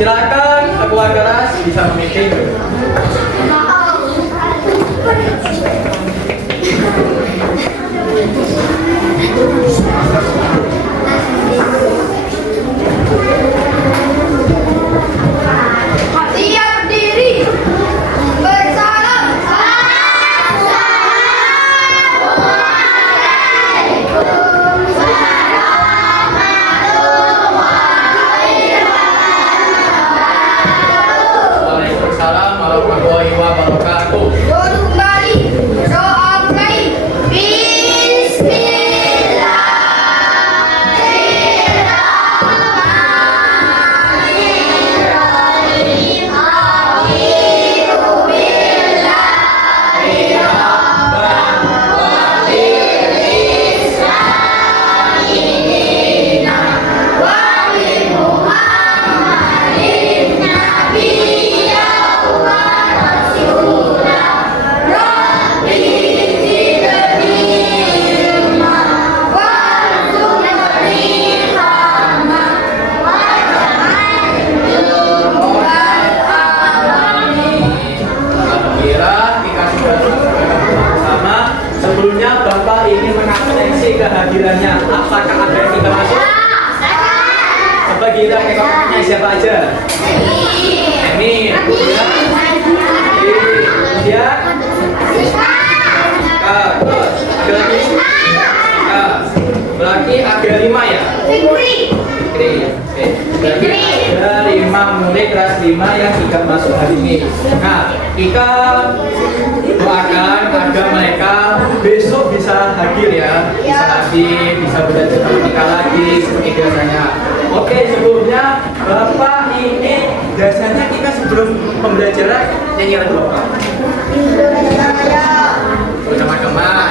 Silakan keluar kelas bisa meeting. Siap berdiri. Bersalam. Waalaikumsalam warahmatullahi wabarakatuh. Duduk kembali. Doa mulai. Alhamdulillah kita sudah bersama. Sebelumnya Bapak ingin mengapresiasi kehadirannya. Apakah ada yang kita masuk? Coba kita kekomennya siapa aja? Emin. Dia. Terus ada lagi? Berarti ada 5 ya? Oke. Berarti ada 5 murid kelas 5 yang tidak masuk hari ini. Nah, kita doakan agar mereka besok bisa hadir ya, bisa hadir, bisa belajar matematika lagi seperti biasanya. Oke, sebelumnya Bapak ini biasanya kita sebelum pembelajaran nyanyi lagu apa? Teman-teman,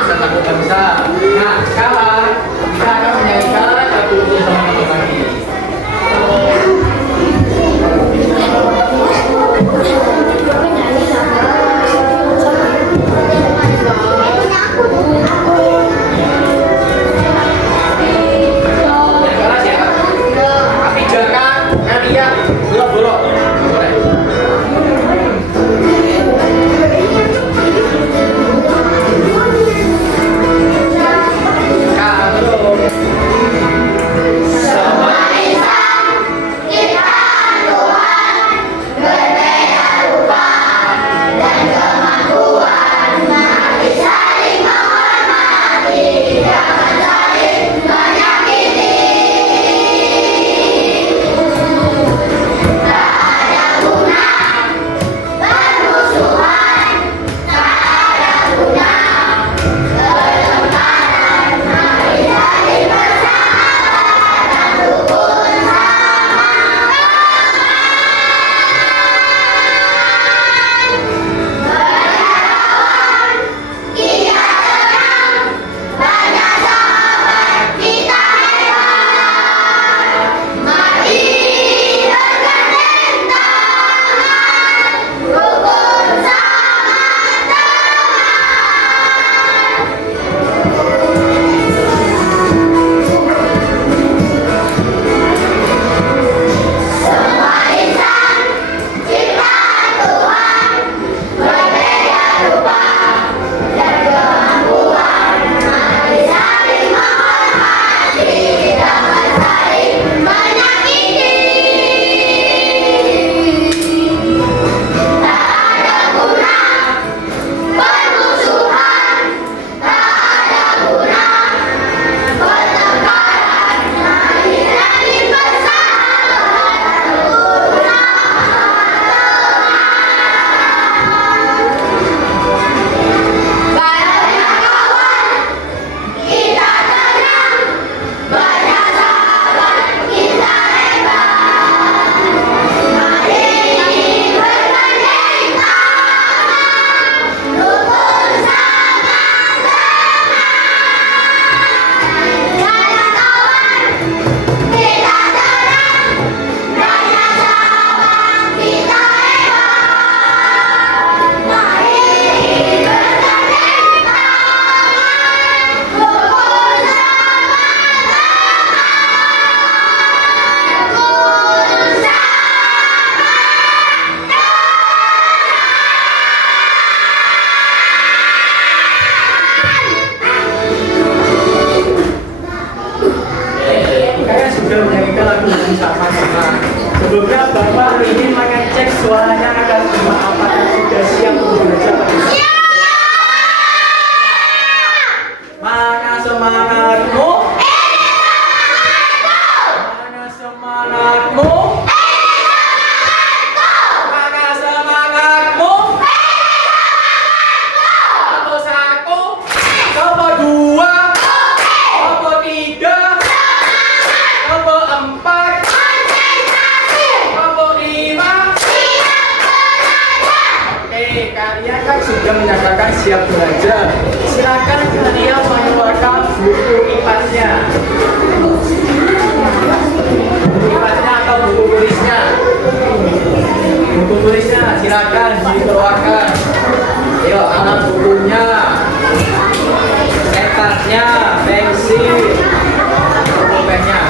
bisa lagu bangsa. Nah, sekarang kita akan menyanyikan lagu untuk teman-teman lagi. Tapi jangan ngeliat buruk-buruk. Boleh. Kalau sudah menyanyikan lagu bersama-sama. Sebelumnya Bapak ingin mengecek suaranya agar semua apakah sudah siap untuk belajar. Mana semangatmu? Mana semangatmu? Mana semangatmu? Satu satu, coba dua, coba tiga, coba empat, coba lima. Oke, kalian kan sudah menyatakan siap belajar. Silakan kalian mengeluarkan buku IPAS-nya. Buku IPAS-nya atau buku tulisnya. Buku tulisnya silakan dikeluarkan. Ayo, alat bukunya, kertasnya, pensil, pulpennya.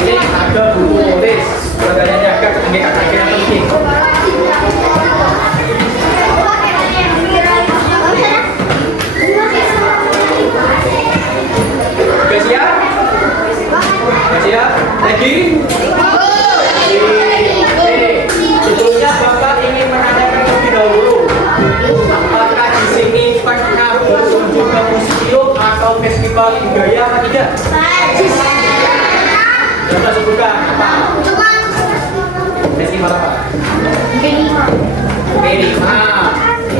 Ini ada buku tulis. Badannya jaga kakek-kakek yang penting. Oke, siap? Siap? Lagi? Sebelumnya Bapak ingin menanyakan lebih dahulu, apakah di sini pernah berkunjung ke museum atau festival budaya apa tidak? Coba sebutkan apa? Festival apa? Oke,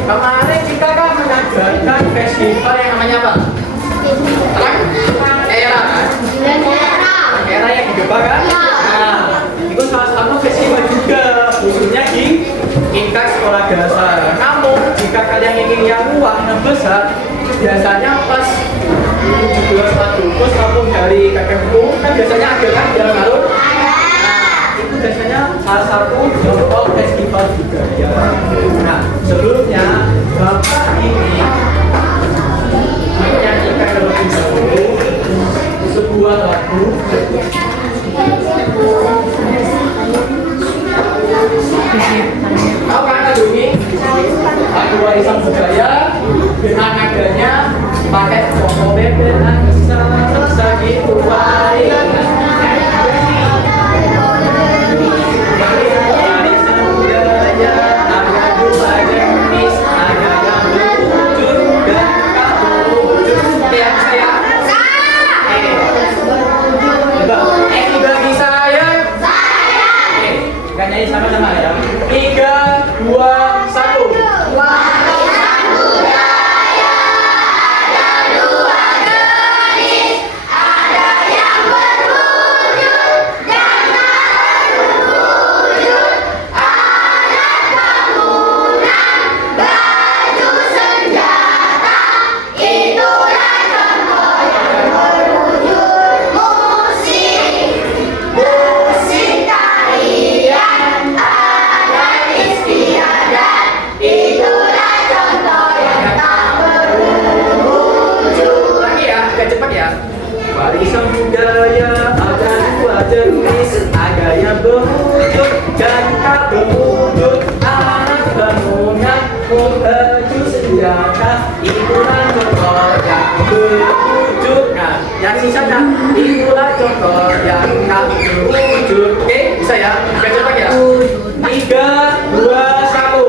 kemarin kita kan mengadakan festival yang namanya apa? Era kan? Era yang di Gebang kan? Nah, itu salah satu festival juga, khususnya di tingkat sekolah dasar. Namun, jika kalian ingin yang luas dan besar, biasanya pas 17 Agustus maupun dari KKMU, kan biasanya ada kan di alun-alun? Nah, itu biasanya salah satu contoh festival budaya. Nah, sebelumnya Bapak ini menyanyikan terlebih dahulu sebuah lagu. Tahu kan lagu ini? Lagu warisan budaya dengan nadanya pakai pokok bebek dan besar gitu warisan budaya ada dua jenis, ada yang berwujud dan tak berwujud. Yang saya tiga bisa ya? Gak nyanyi sama-sama ya? 3, 2, 1. Warisan budaya ada dua jenis, ada yang berwujud dan tak berwujud. Anak bangunan, baju senjata, itulah contoh yang berwujud. Nah, yang sisanya itulah contoh yang tak berwujud. Oke, bisa ya? Kita coba ya. 3, 2, 1.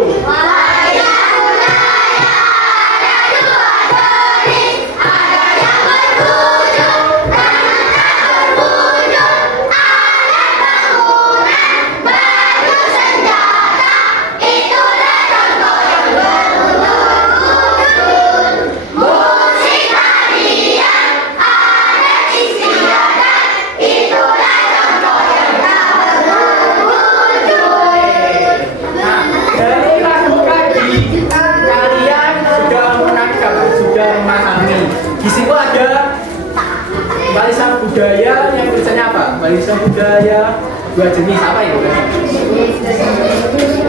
Warisan budaya yang tulisannya apa? Warisan budaya dua jenis apa itu?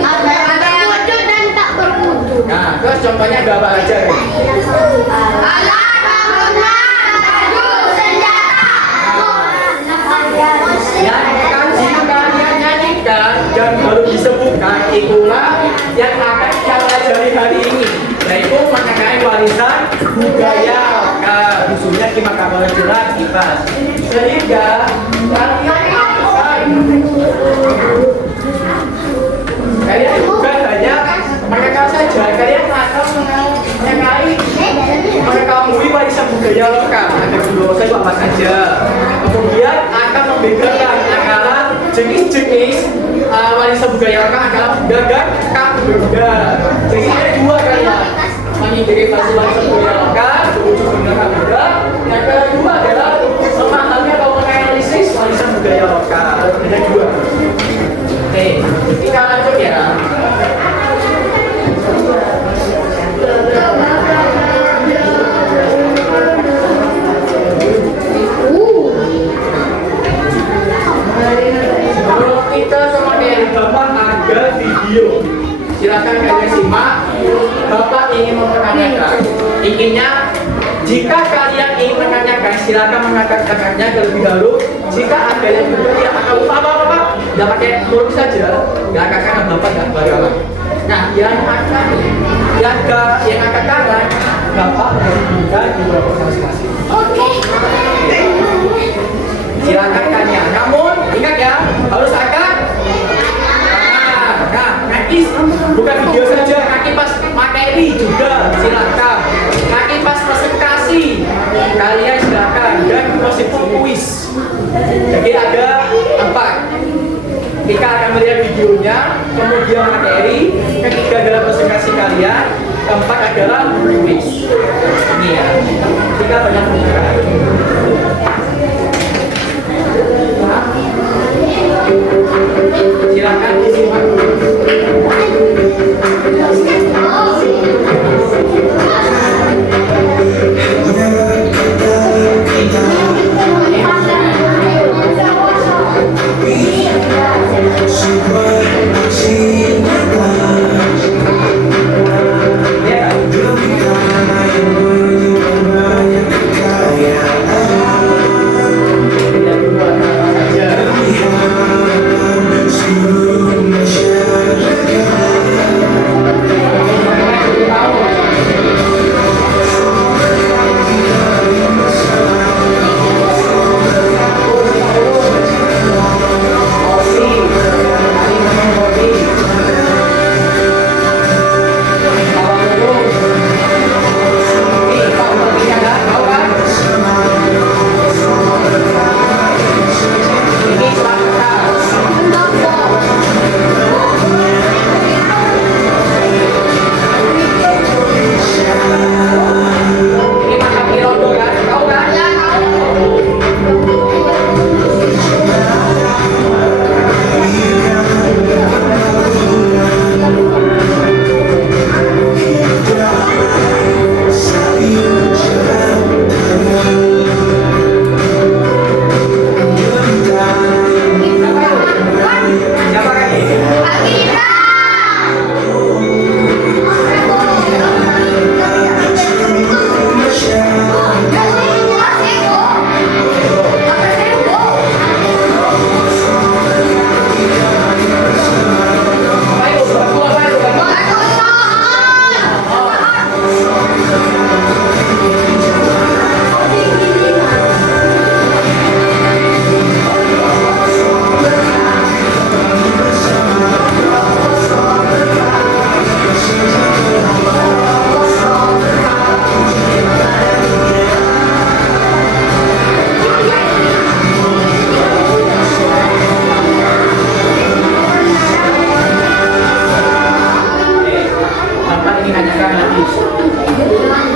Ada wujud dan tak berwujud. Nah, terus contohnya ada apa aja? Alat bangunan, baju senjata. Yang jika kalian nyanyikan dan baru disebutkan itulah yang akan kita pelajari hari ini, yaitu mengenai warisan budaya. bebas. Sehingga kalian bukan hanya mereka saja, kalian akan mengenai mengetahui warisan budaya lokal. Ada dua saya apa saja. Kemudian akan membedakan antara jenis-jenis warisan budaya lokal adalah Bunda dan Kabunda. Jadi ada dua kalian mengidentifikasi warisan budaya lokal, terwujud Bunda Kabunda. Yang kedua adalah memahami atau menganalisis warisan budaya lokal. Ada dua. Oke, kita lanjut ya. Kita sama kayak Bapak ada video, silakan kalian simak. Bapak ingin mempertanyakan, inginnya jika kalian ingin menanyakan, silakan mengatakannya terlebih dahulu. Jika ada yang tidak tahu apa-apa, tidak pakai tulis saja, nggak akan Bapak nggak bagaimana. Nah, yang akan kanan, Bapak bisa juga masing-masing. Oke. Silakan tanya. Namun ingat ya, harus akan nanti bukan video saja, nanti pas materi juga silakan. Nanti pas presentasi kalian silakan dan meskipun kuis. Jadi ada 4. Kita akan melihat videonya, kemudian materi, ketiga adalah presentasi kalian, keempat adalah kuis. Ini ya, kita banyak mendengar. Silakan disimak.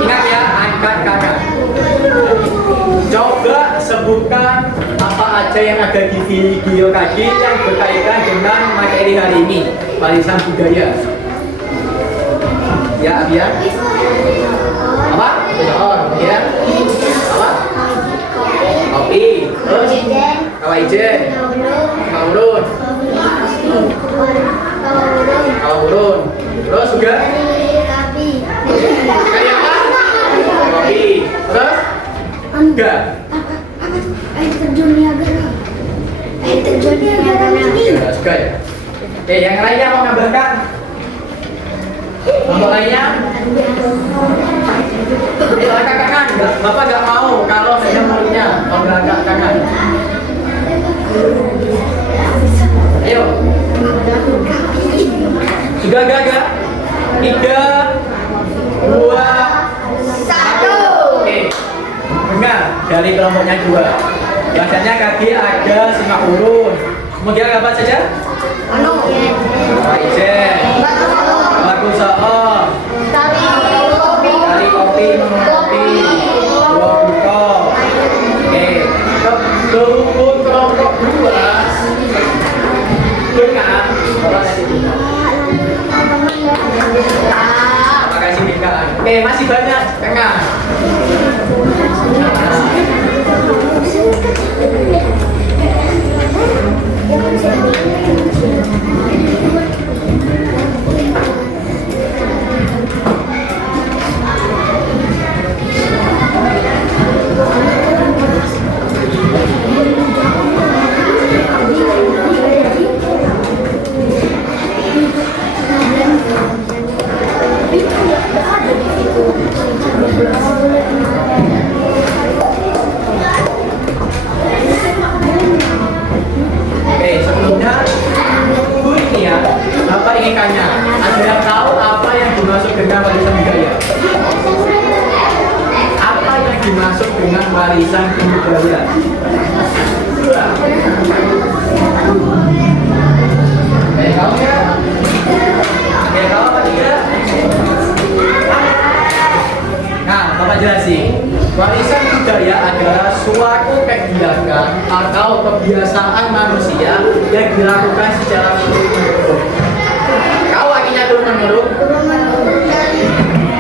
Ingat ya, angkat kanan. Coba sebutkan apa aja yang ada di video tadi yang berkaitan dengan materi hari ini, warisan budaya. Ya, Abian. Apa? Oh, ya. Apa? Kopi. Terus? Kawaijen. Kaurun. Kaurun. Terus juga? Kayak apa? Kopi. Terus? Enggak. Air terjun Niagara. Air terjun Niagara ini. Enggak suka ya? Oke, yang lainnya mau nambahkan? Untuk lainnya? Kakak-kakak, Bapak nggak mau kalau hanya mulutnya. dengar dari kelompoknya dua. Bahasanya kaki ada 5 urut. Kemudian apa saja? Ijen, lagu soal, tari kopi, mengopi, dua buko. Oke, kerumpun kelompok dua dengan orang yang dibuka. Apakah sih tinggal? Oke, masih banyak tengah. Oke, sebelumnya Bu ini ya, Bapak ingin tanya, ada yang tahu apa yang dimaksud dengan warisan budaya? Apa yang dimaksud dengan warisan budaya? Tahu ya? Tahu apa tidak? Nah, Bapak jelasin. Warisan budaya adalah suatu kegiatan atau kebiasaan manusia yang dilakukan secara turun-menurun. Kau akhirnya turun-menurun?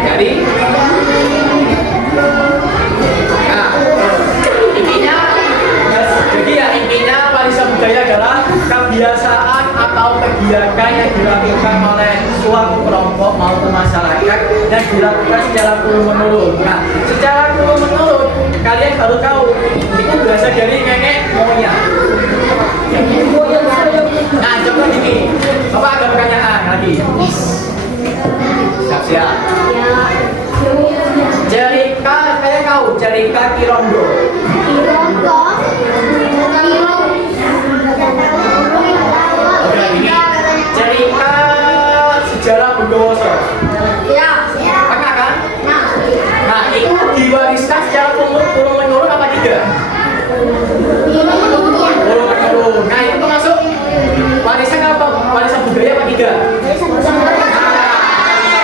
Jadi, nah, intinya warisan budaya adalah kebiasaan atau kegiatan yang dilakukan oleh suatu kelompok maupun masyarakat yang dilakukan secara turun-menurun. Nah, secara turun-menurun kalian baru tahu itu berasal dari nenek moyang. Nah, coba gini, Bapak ada pertanyaan lagi. Siap-siap. Cerita, kalian tahu cerita Kirondo? Oke, ini cerita sejarah Bondowoso. Pernah kan? Nah, itu diwariskan secara turun-menurun apa tidak? Turun-menurun. Nah, itu termasuk warisan apa? Warisan budaya apa tidak?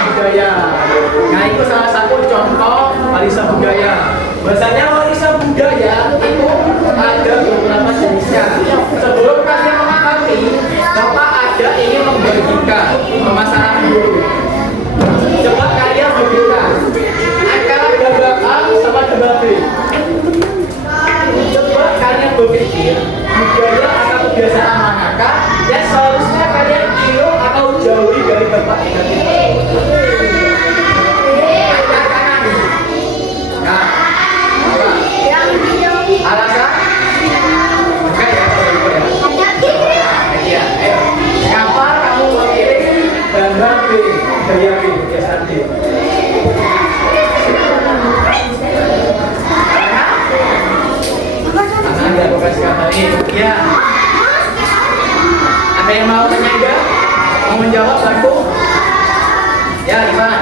Budaya. Nah, itu salah satu contoh warisan budaya. Bahasanya warisan budaya itu ada beberapa jenisnya. Sebelum kalian memahami, Bapak ada ingin membagikan pemasaran dulu. Coba kalian bedakan antara gambar A sama gambar B. Coba kalian berpikir budaya atau kebiasaan manakah yang seharusnya kalian tiru atau jauhi dari Bapak ini. Nah, alasan? Oke ya, ya. Ayo. Kenapa kamu memilih gambar B, gaya B, kebiasaan B? Karena ada bekas gambar ini. Ya. Ada yang mau tanya enggak? Mau menjawab aku? Ya, gimana?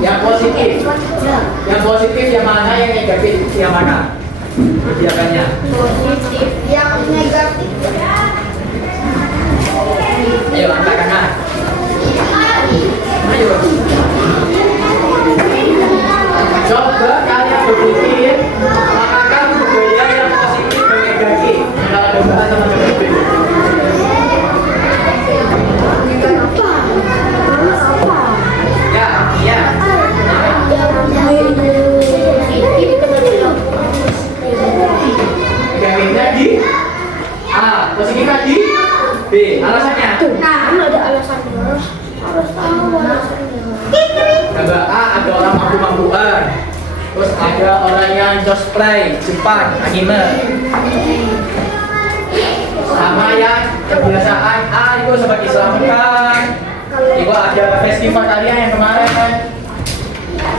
Yang positif yang mana, yang negatif yang mana? Kebiasaannya. Positif yang negatif. Ayo angkat kanan. Ayo. Coba kalian berpikir apakah budaya yang positif dan negatif kalau ada bahas sama negatif. Ya, iya. Negatifnya di A, positifnya di B. Alasannya? Ada alasannya. Harus tahu alasannya. Gambar A ada orang mampu-mampuan. Terus ada orang yang cosplay Jepang, anime. Sama yang kebiasaan A itu sebagai Islamekan. Itu ada festival kalian yang kemarin.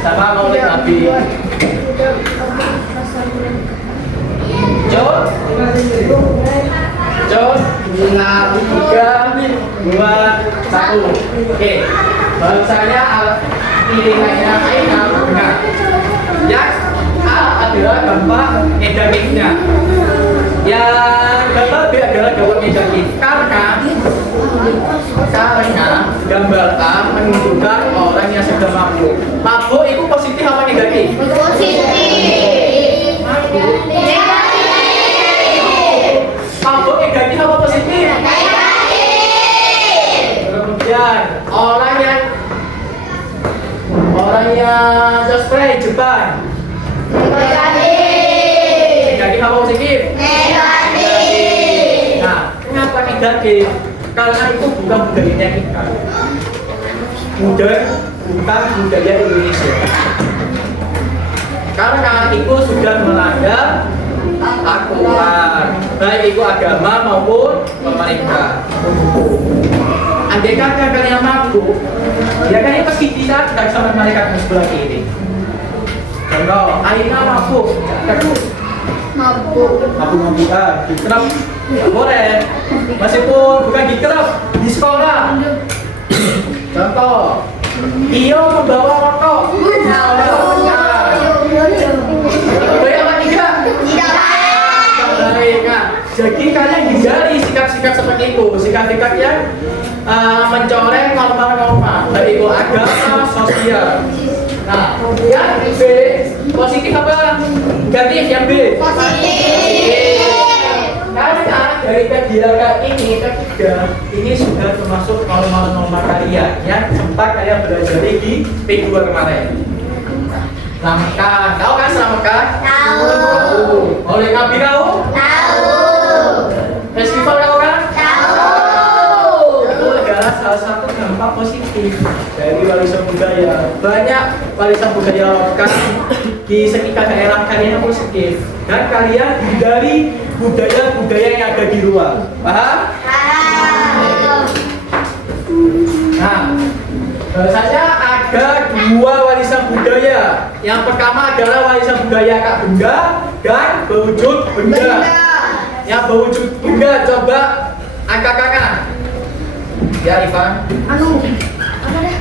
Sama Maulid Nabi. Jo, Lanjut. 3, 2, 1. Oke. Bahasanya pilihannya Aina benar. Yang A adalah gambar negatifnya. Yang gambar B adalah gambar negatif karena gambar A menunjukkan orang yang sedang mabuk. Mabuk itu positif apa negatif? Positif. Mabuk negatif apa positif? Kemudian orang yang just spray Jepang. Negatif apa positif? Nah, kenapa negatif? Karena itu bukan budayanya kita. Bukan budaya Indonesia. Karena itu sudah melanggar aturan, baik itu agama maupun pemerintah. Andai kata kalian mabuk, ya kan pasti bisa tidak sama malaikat sebelah kiri. Contoh, Aina mabuk, mabuk-mabukan, dikerap, tidak boleh. Meskipun bukan dikerap, di sekolah. Contoh, Iyo membawa rokok. Boleh apa tidak? Tidak baik. Nah, jadi kalian hindari sikap-sikap seperti itu, sikap-sikap yang mencoreng norma-norma, baik itu agama, sosial. Nah, yang B positif apa? Negatif yang B. Positif. Karena dari kegiatan ini ketiga ini sudah termasuk norma-norma kalian yang sempat kalian belajar di P2 kemarin. Selamatkan, tahu kan selamatkan? Tahu. Oleh Nabi tahu? Tahu. Festival tahu kan? Tahu. Itu adalah salah satu dampak positif dari warisan budaya. Banyak warisan budaya lokal di sekitar daerah kalian positif dan kalian dari budaya-budaya yang ada di luar. Paham? Nah, bahasanya ada dua warisan budaya. Yang pertama adalah warisan budaya Kak Bunda dan berwujud benda. Yang berwujud benda coba angkat kanan. Ya Ivan. Apa dah?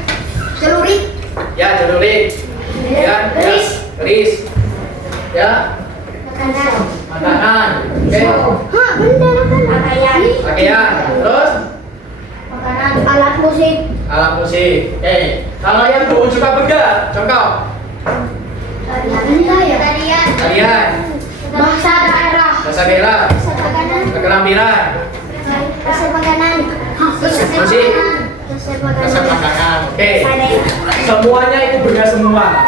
Celurit. Ya celurit. Ya, keris. Ya. Makanan. Oke. Pakaian. Terus Makanan. Alat musik. alat musik. Oke. Kalau yang berwujud benda, contoh. Tarian. Bahasa daerah. Bahasa daerah. Keterampilan. Musik. Resep makanan. Oke. Semuanya itu benda semua.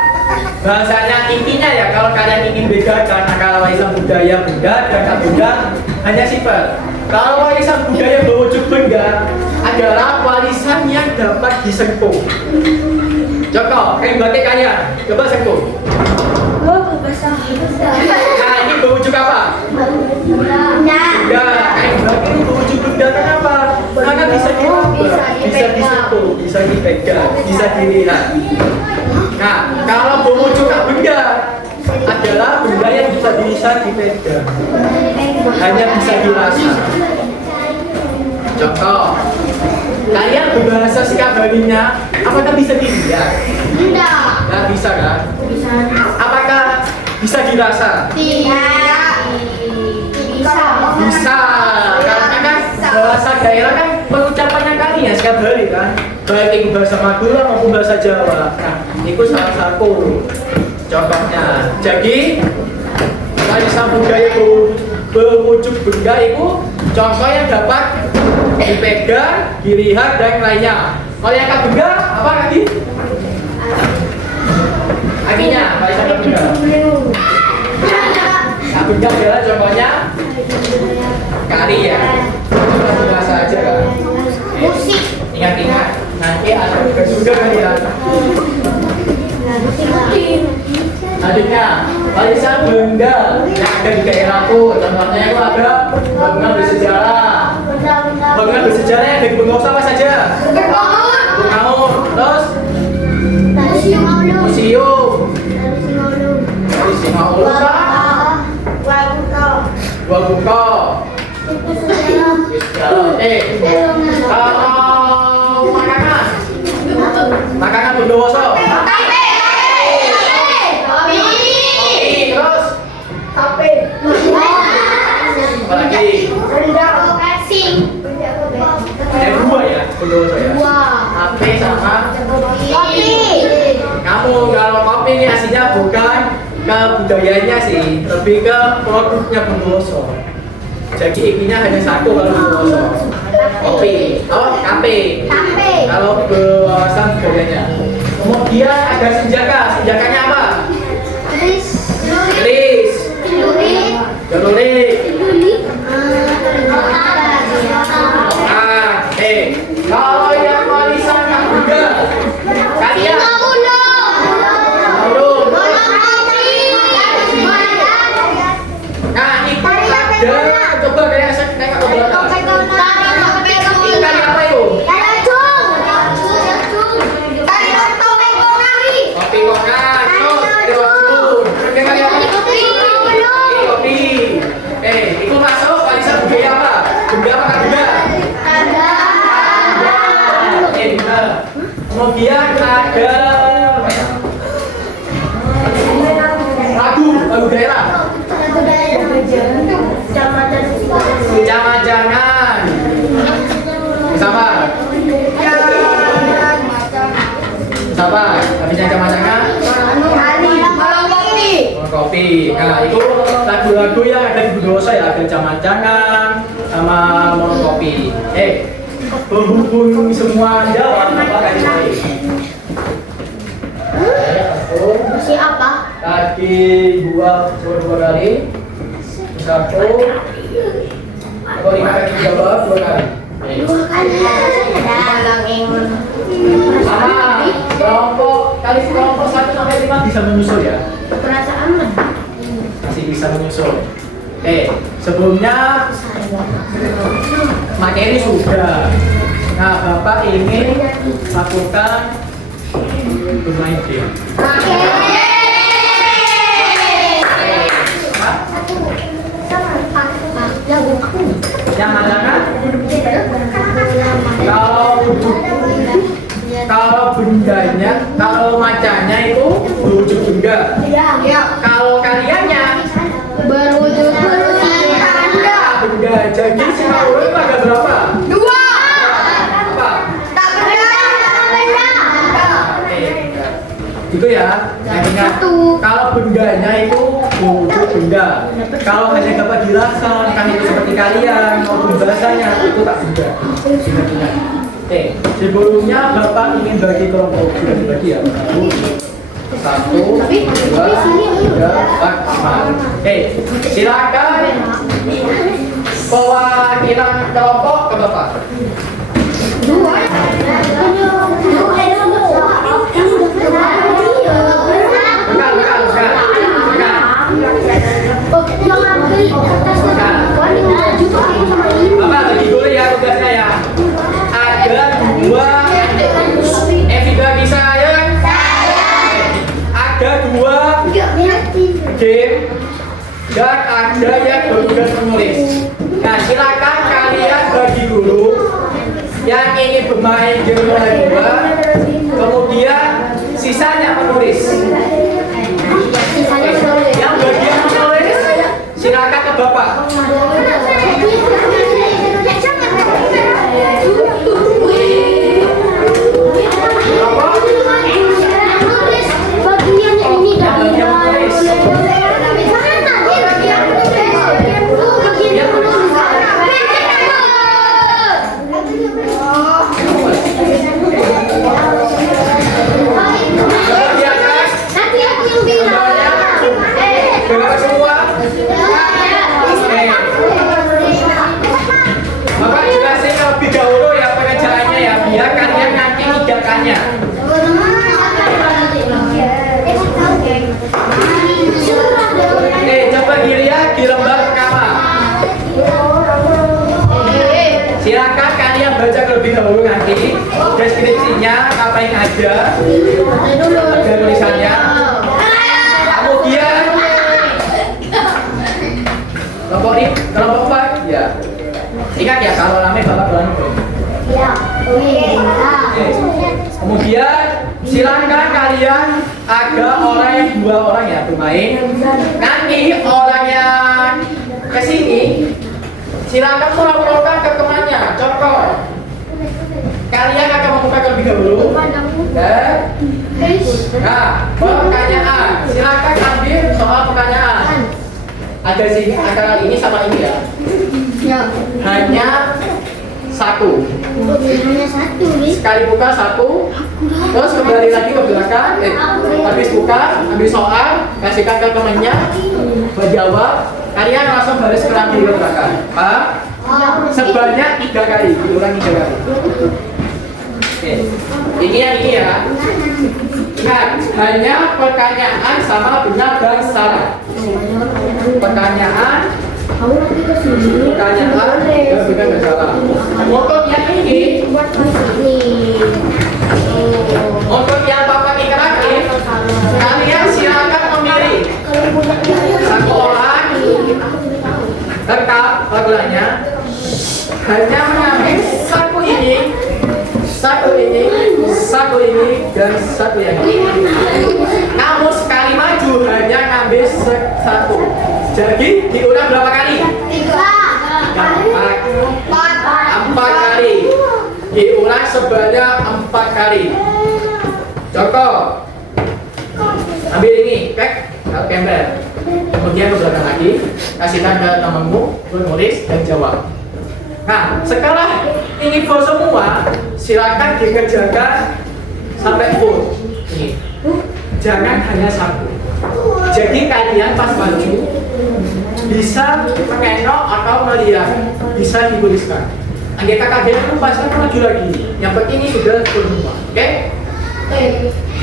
Bahasanya intinya ya kalau kalian ingin bedakan antara warisan budaya benda dan tak benda hanya sifat. Kalau warisan budaya berwujud benda adalah warisan yang dapat disentuh. Contoh, kain batik kalian, coba sentuh. Nah ini berwujud apa? Benda. Kain batik ini berwujud benda kenapa? Karena bisa diraba, bisa disentuh, bisa dipegang, bisa dilihat. Nah, kalau berwujud benda adalah benda yang bisa dipegang, hanya bisa dirasa. Contoh, kalian berbahasa Sikabalinya, apakah bisa dilihat? Tidak. Nggak bisa kan? Apakah bisa dirasa? Tidak. Bisa, karena kan bahasa daerah kan pengucapannya kalian Sikabali kan, baik itu bahasa Madura maupun bahasa Jawa. Nah, itu salah satu contohnya. Jadi warisan budaya berwujud benda itu contoh yang dapat dipegang, dilihat dan lainnya. Kalau yang benda apa lagi? Artinya warisan benda. Nah, benda adalah contohnya kari ya. Bahasa aja kan. Musik. Ingat-ingat nanti ada juga kalian. Adiknya, warisan benda yang ada di daerahku, contohnya itu ada bangunan bersejarah. Bangunan bersejarah yang ada di Bengkok apa saja? Bangun, terus museum. Dari Simaulun, Gua Bungko. Bondowoso ya. Dua. HP sama Kopi. kamu. Kalau kopi ini aslinya bukan ke budayanya sih, lebih ke produknya Bondowoso. Jadi ipinya hanya satu kalau Bondowoso. Kopi. Oh, kape. Sampai. Kalau kewawasan budayanya. Kemudian ada senjata. Senjakanya apa? Kris. Keris. Lurik. Celurit. Lurik. Kalau yang warisan yang juga kalian belum. Nah, itu ada. Coba kalian tengok ke belakang. Ikan apa itu? Kopi kokan. Terus ada kopi. Kopi. Itu masuk warisan budaya apa? Benda apa benda? Kemudian ada lagu daerah. Jamajangan. Sama. Sama. Habisnya jamajangan. Kopi. Nah, itu lagu-lagu yang ada di Bondowoso ya, ada jamajangan sama monokopi. Berhubung semua jawab apa tadi? Siapa? Kaki dua kali. Satu. Kalau lima kaki jawab dua kali. Sama. Kelompok 1 sampai 5 bisa menyusul ya. Perasaan Masih bisa menyusul. Sebelumnya materi sudah. Nah, Bapak ingin lakukan bermain game. Yang mana? Kalau bendanya, kalau macanya itu berwujud benda. Kalau kaliannya berwujud tanda. benda. Jadi siapa itu ada berapa? Dua. Apa? Tak benda. Itu ya. Ingat, kalau bendanya itu berwujud benda. Kalau hanya dapat dirasakan, kan itu seperti kalian maupun bahasanya itu tak benda. Ingat. Sebelumnya Bapak ingin bagi kelompok, sudah dibagi ya? 1, 2, 3, 4, 5. Silakan perwakilan kelompok ke Bapak. Dua. Bapak bagi dulu ya tugasnya ya. Ada dua juga bisa ya. Ada dua game dan ada yang bertugas menulis. Nah, silakan kalian bagi dulu yang ingin bermain game kedua, kemudian sisanya menulis. Yang bagian menulis silakan ke Bapak. Dengar semua. Bapak jelasin lebih dahulu ya pengerjaannya ya, biar kalian nanti tindakannya. Coba dilihat di lembar pertama. Silakan kalian baca terlebih dahulu nanti deskripsinya, ngapain aja, ada tulisannya. Kemudian kelompok 4 ya. Ingat ya, kalau namanya Bapak berani. Kemudian silakan kalian ada orang yang 2 orang ya bermain. Nanti orang yang kesini silakan melaporkan ke temannya. Contoh, kalian akan membuka terlebih dahulu. Nah, pertanyaan. Silakan ambil soal pertanyaan. Ada sini antara ini sama ini ya. Ya. Hanya satu. Hanya satu, Bis. Sekali buka satu. Terus kembali lagi ke belakang. Habis buka, ambil soal, kasihkan ke temannya, menjawab. Kalian langsung baris lagi ke belakang. Paham? Sebanyak 3 kali, diulangi 3 kali. Oke. Ini yang ini ya. Ingat, hanya pertanyaan sama benar dan salah. Pertanyaan dan benar dan salah. Untuk yang ini, untuk yang Bapak interaktif, kalian silakan memilih satu orang tetap lagunya hanya mengambil satu ini, dan satu yang ini. Namun sekali maju hanya ngambil satu. Jadi diulang berapa kali? 4 kali. Diulang sebanyak 4 kali. Contoh, ambil ini, kalau ember. Kemudian ke belakang lagi, kasihkan ke temanmu, menulis dan jawab. Nah, sekarang ini full semua, silakan dikerjakan sampai full. Ini, jangan hanya satu. Jadi kalian pas maju bisa mengenok atau melihat, bisa dituliskan. Anggota kalian lupa, saya maju lagi. Yang penting ini sudah full semua, oke?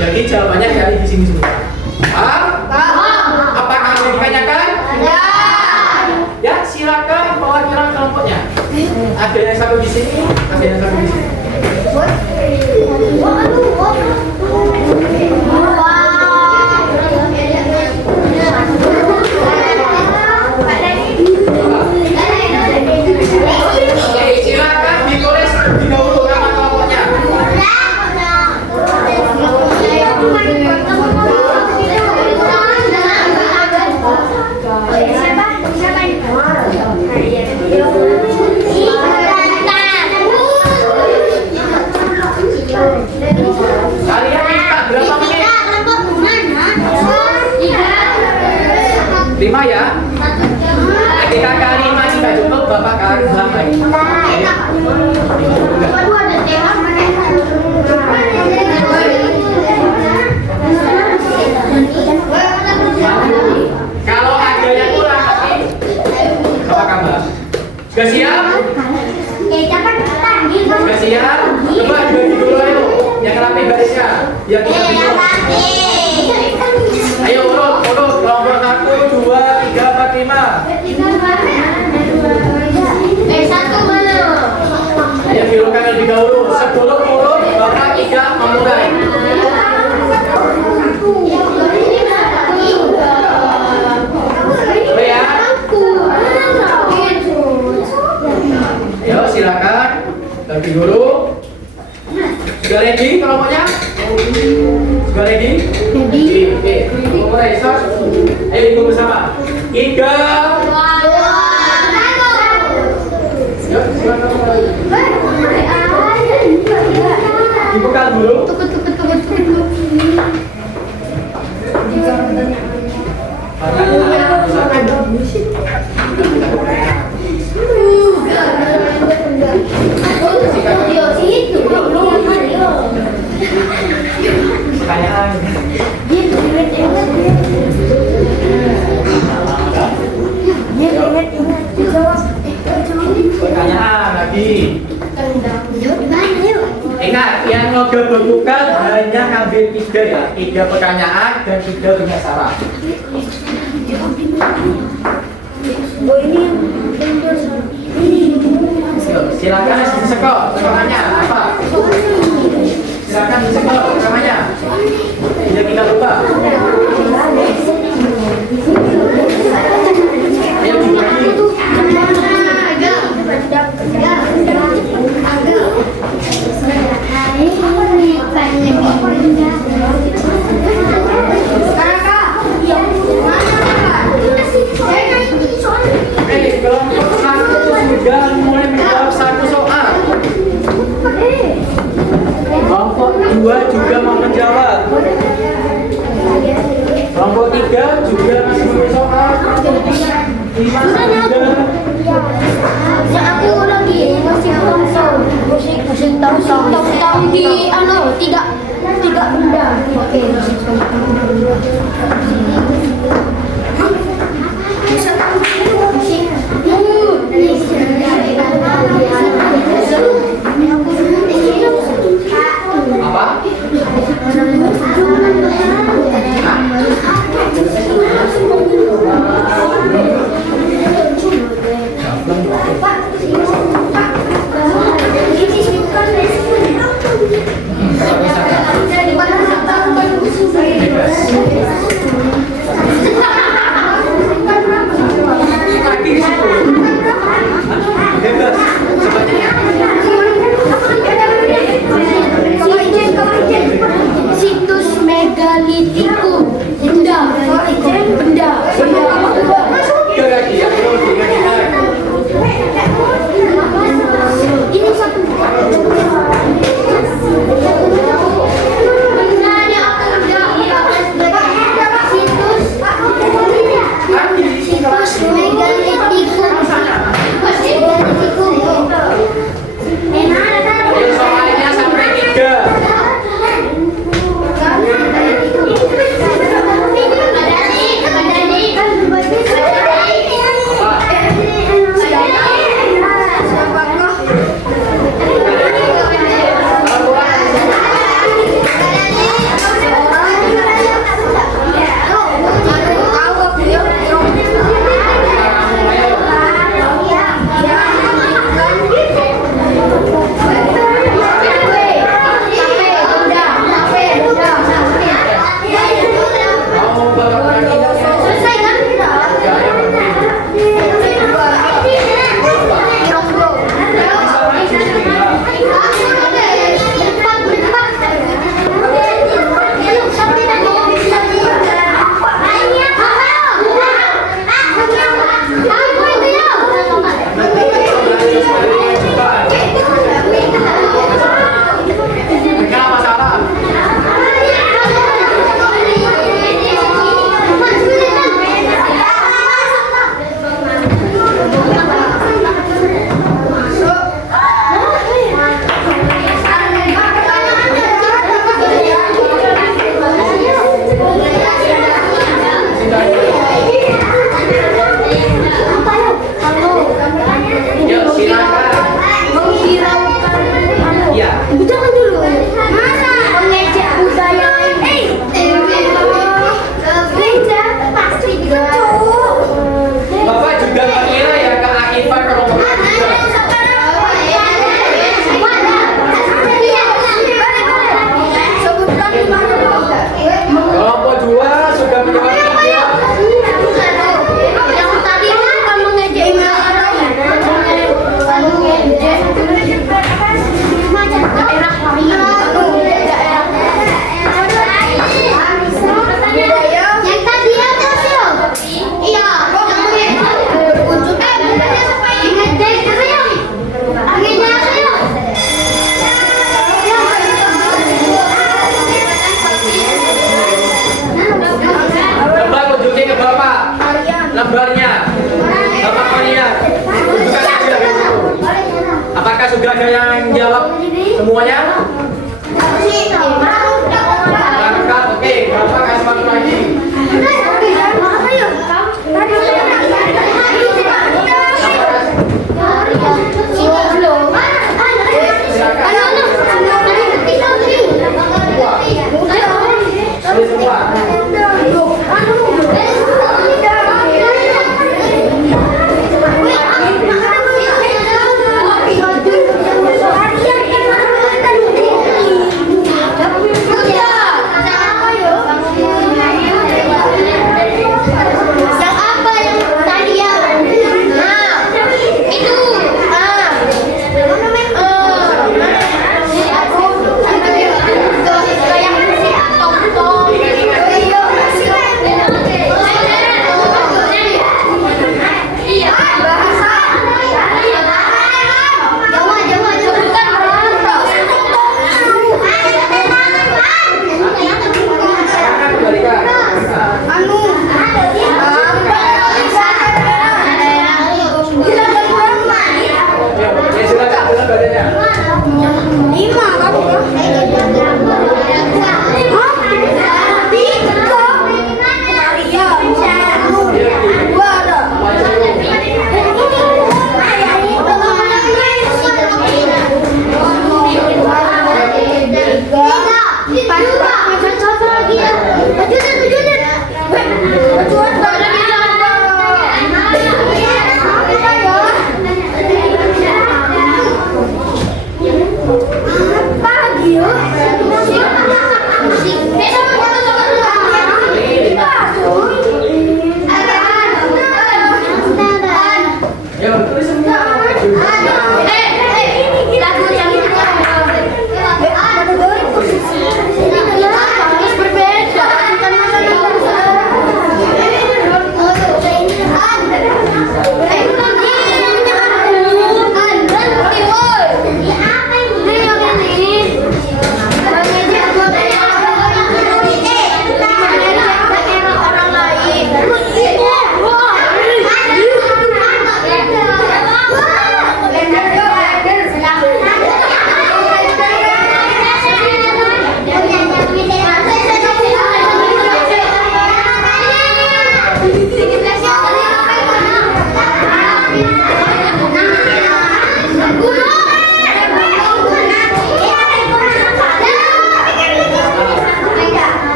Jadi jawabannya dari di sini semua. Apakah ada ditanyakan? Ya, silakan bawa kira kelompoknya. Ada yang satu di sini, ada yang satu di sini. Oke, silakan ditulis di dahulu nama kelompoknya. Kalian minta berapa menit? 5 ya? Ketika kali 5 tidak cukup, Bapak akan lagi. Kalau ada yang kurang nanti, apa kabar? Sudah siap? Sudah siap? Coba dibagi dulu ayo. Yang rapi barisnya. Biar kita bingung. Ayo urut. Nomor 1, 2, 3, 4, 5. Ayo diurutkan lebih dahulu. Sebelum urut, Bapak tidak memulai. Ya. Ayo silakan lebih dulu. Sudah ready kelompoknya? Sudah ready? Oke, mulai start. Ayo ikut bersama. 3. Yuk, silakan mulai. Dibuka dulu. Pertanyaan. Pertanyaan lagi. Ingat, yang logam berbuka hanya ngambil 3 ya. 3 pertanyaan dan 3 banyak salah. Silakan disekol rekamannya apa? Silakan disekol rekamannya. Tidak kita lupa. Ayo dibagi. Kelompok 1 sudah mulai menjawab 1 soal. 2 juga mau menjawab. Kelompok 3 juga masih mau soal. 5 juga. Ya aku lagi masih tahu di tidak benda. Oke. Apa? Bebas. Si lagi ya. Lanjutin. Apa lagi ya? Ayo, tulis semua. Lagu yang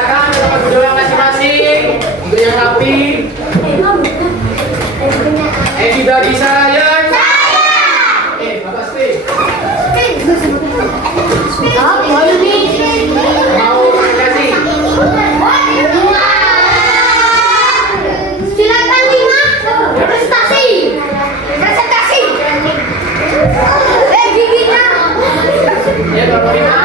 Bapak tambah 2 menit terakhir. Tidak bisa ya. Bapak Steve. Mau kasih. Silakan 5. Prestasi. Presentasi. Giginya. Ya, Bapak Lima.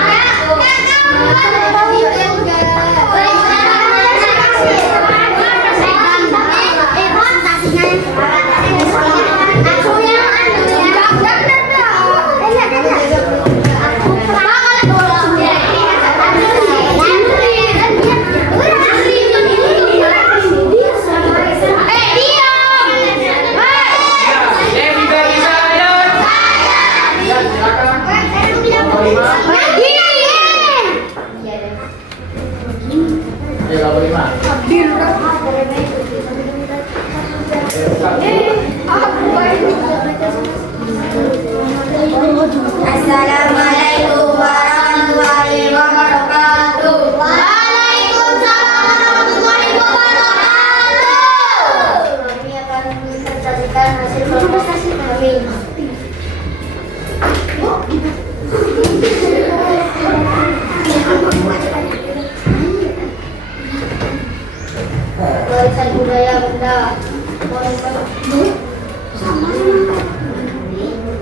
Assalamualaikum warahmatullahi wabarakatuh. Waalaikumsalam warahmatullahi wabarakatuh. Kami akan mempresentasikan hasil prestasi kami. Warisan budaya benda.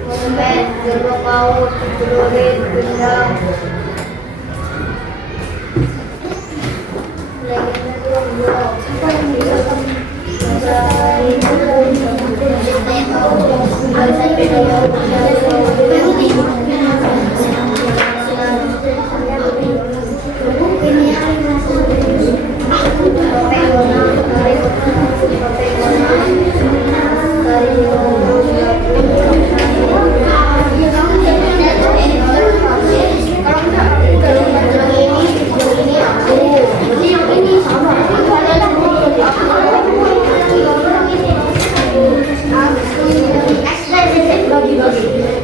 Monumen, gerbang paut, celurit, benda. Legenda dua. Apa yang bisa bagi-bagi.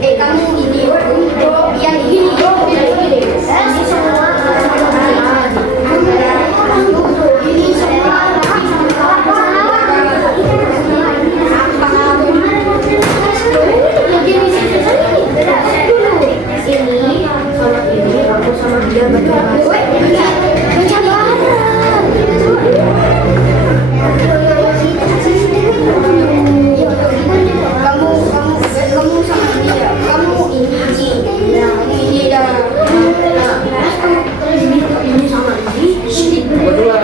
Kamu sama dia. Kamu ini dah. Ini sama ini. Berdua.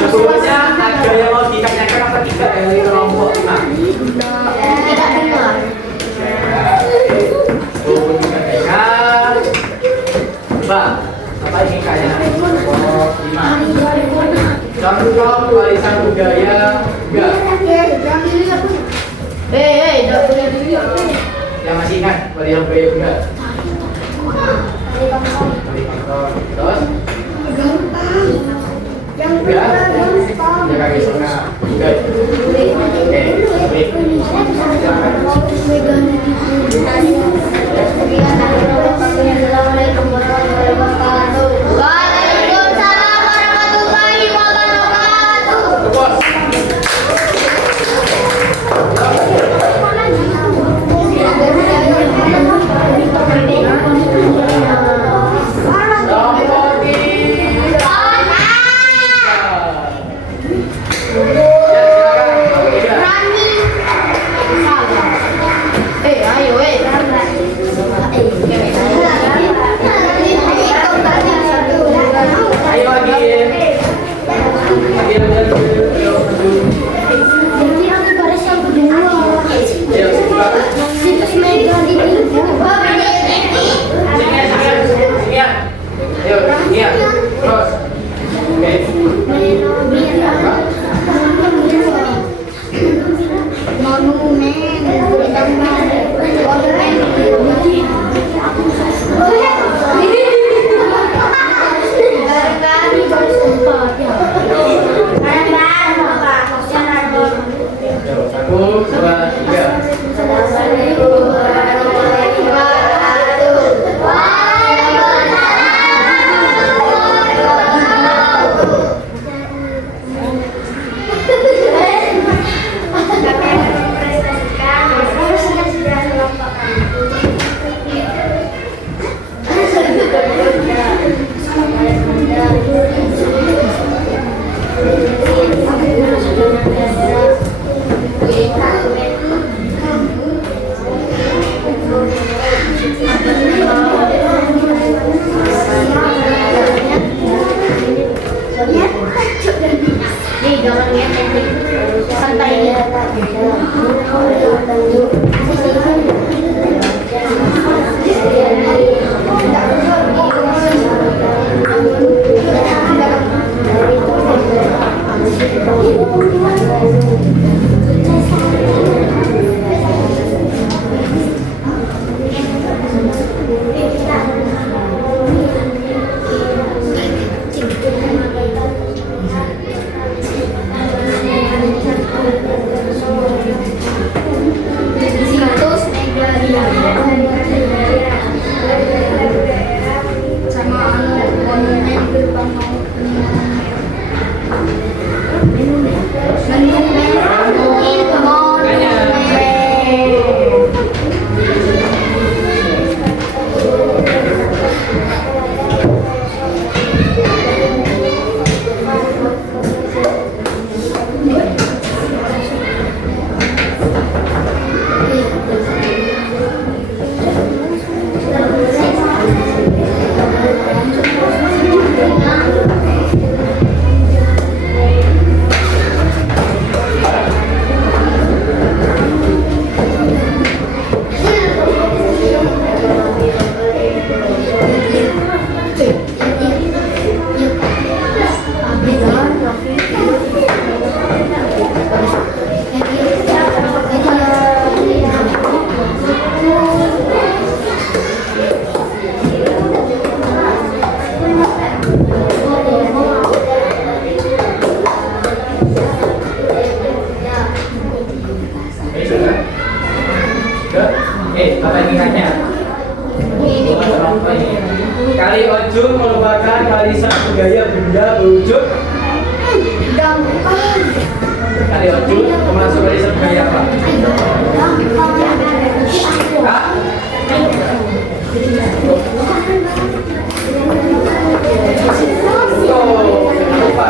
Sebelumnya ada yang mau ditanyakan apa tidak dari kelompok? Nah, Tidak benar. dengar. Coba, apa ini kayaknya? Oh, 5. Contoh warisan budaya enggak? Yang masih ingat warisan budaya enggak? Terus? Enggak? Ya kaki sana. Enggak. Oke, baik. Silakan. Assalamualaikum warahmatullahi wabarakatuh. Waalaikumsalam warahmatullahi wabarakatuh. Bos. Nomor 3. Ayo lagi. Lagi ada dulu. Ayo silakan. Sinian. Ayo, sinian. Terus. Oke. Satu, dua, tiga. Assalamualaikum warahmatullahi wabarakatuh. Waalaikumsalam. apa inginannya? Kali ujung merupakan barisan budaya benda berwujud kali ujung termasuk barisan budaya apa? Hah? Oh, lupa.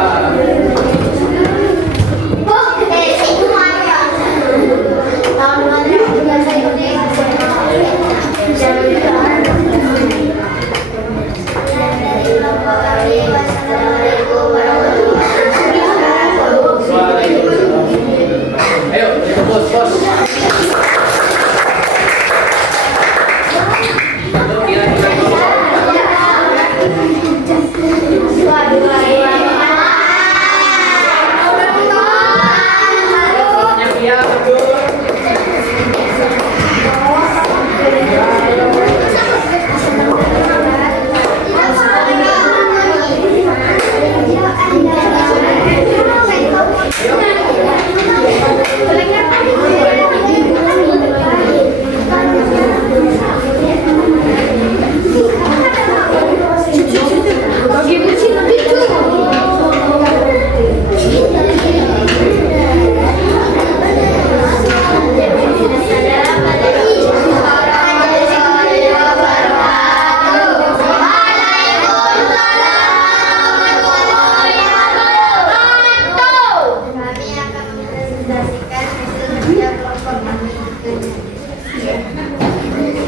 Ayo, kita bos.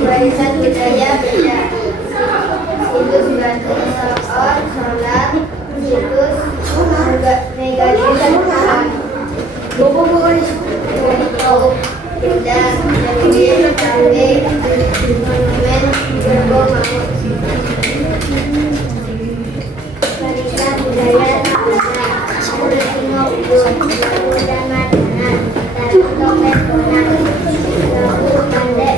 Barisan budaya beda. Situs Bantu Soal, sholat, situs negatif dan Tuhan. Beda, jadiin, cabai, monumen, gerbo, mamut. Barisan budaya beda. Tengok, mudah makanan, taruh topeng konak, lampu pandai,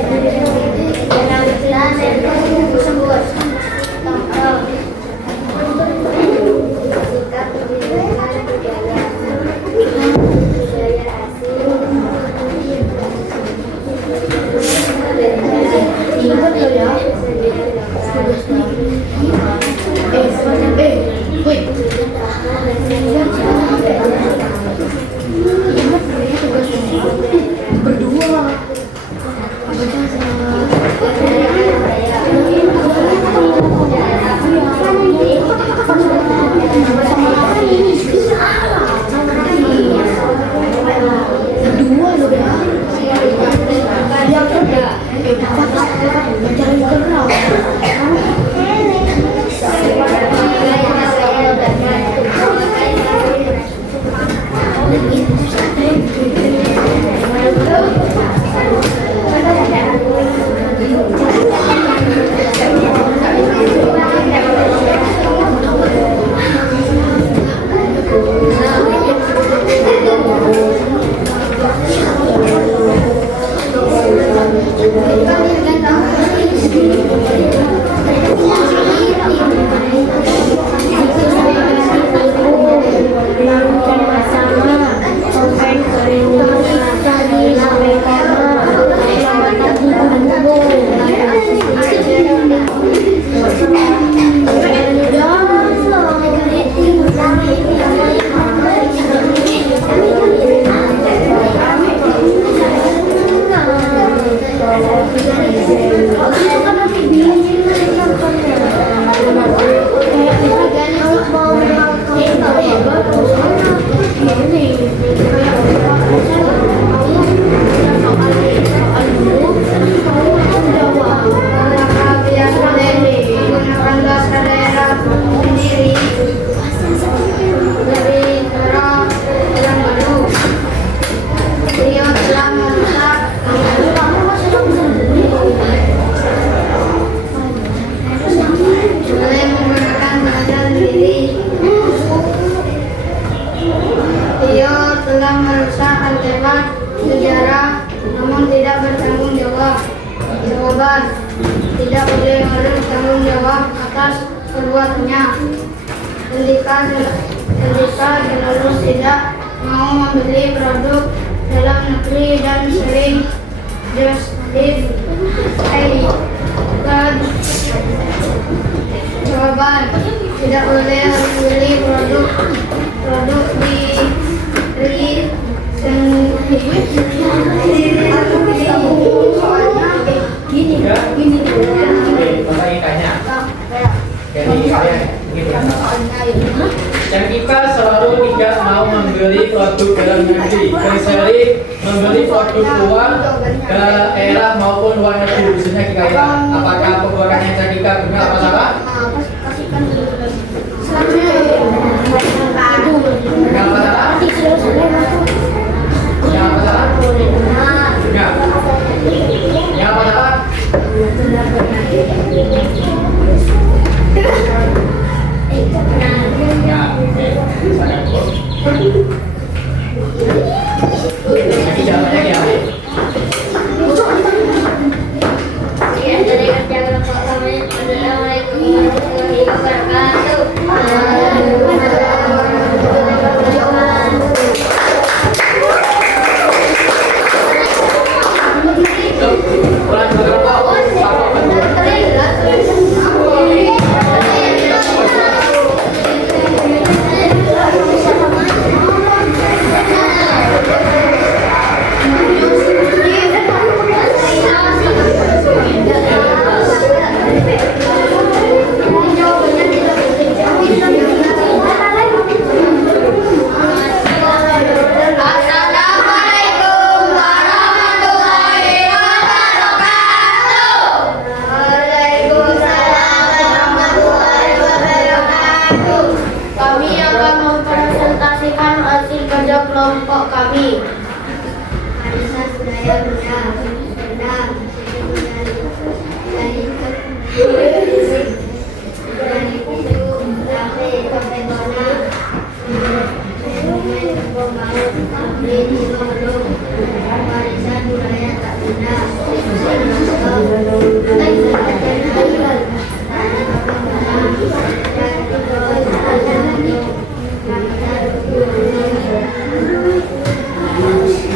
Jawaban: tidak boleh bertanggung jawab atas perbuatannya. Ketika Belarus tidak mau membeli produk dalam negeri dan sering destruktif Namun warna tulisannya kayak apakah perbuatan yang tadi benar apa salah? Kasihkan dulu. Benar apa salah? Benar apa salah? Benar. Benar apa salah? Ya, oke. Saya lagi jawabannya ya. Ya, dari kerjaan Bapak kami. Assalamualaikum warahmatullahi wabarakatuh. Ulang Kami akan mempresentasikan hasil kerja kelompok kami. Warisan budaya benda, dari buku, sampai bagaimana monumen pembangun, warisan budaya tak benda,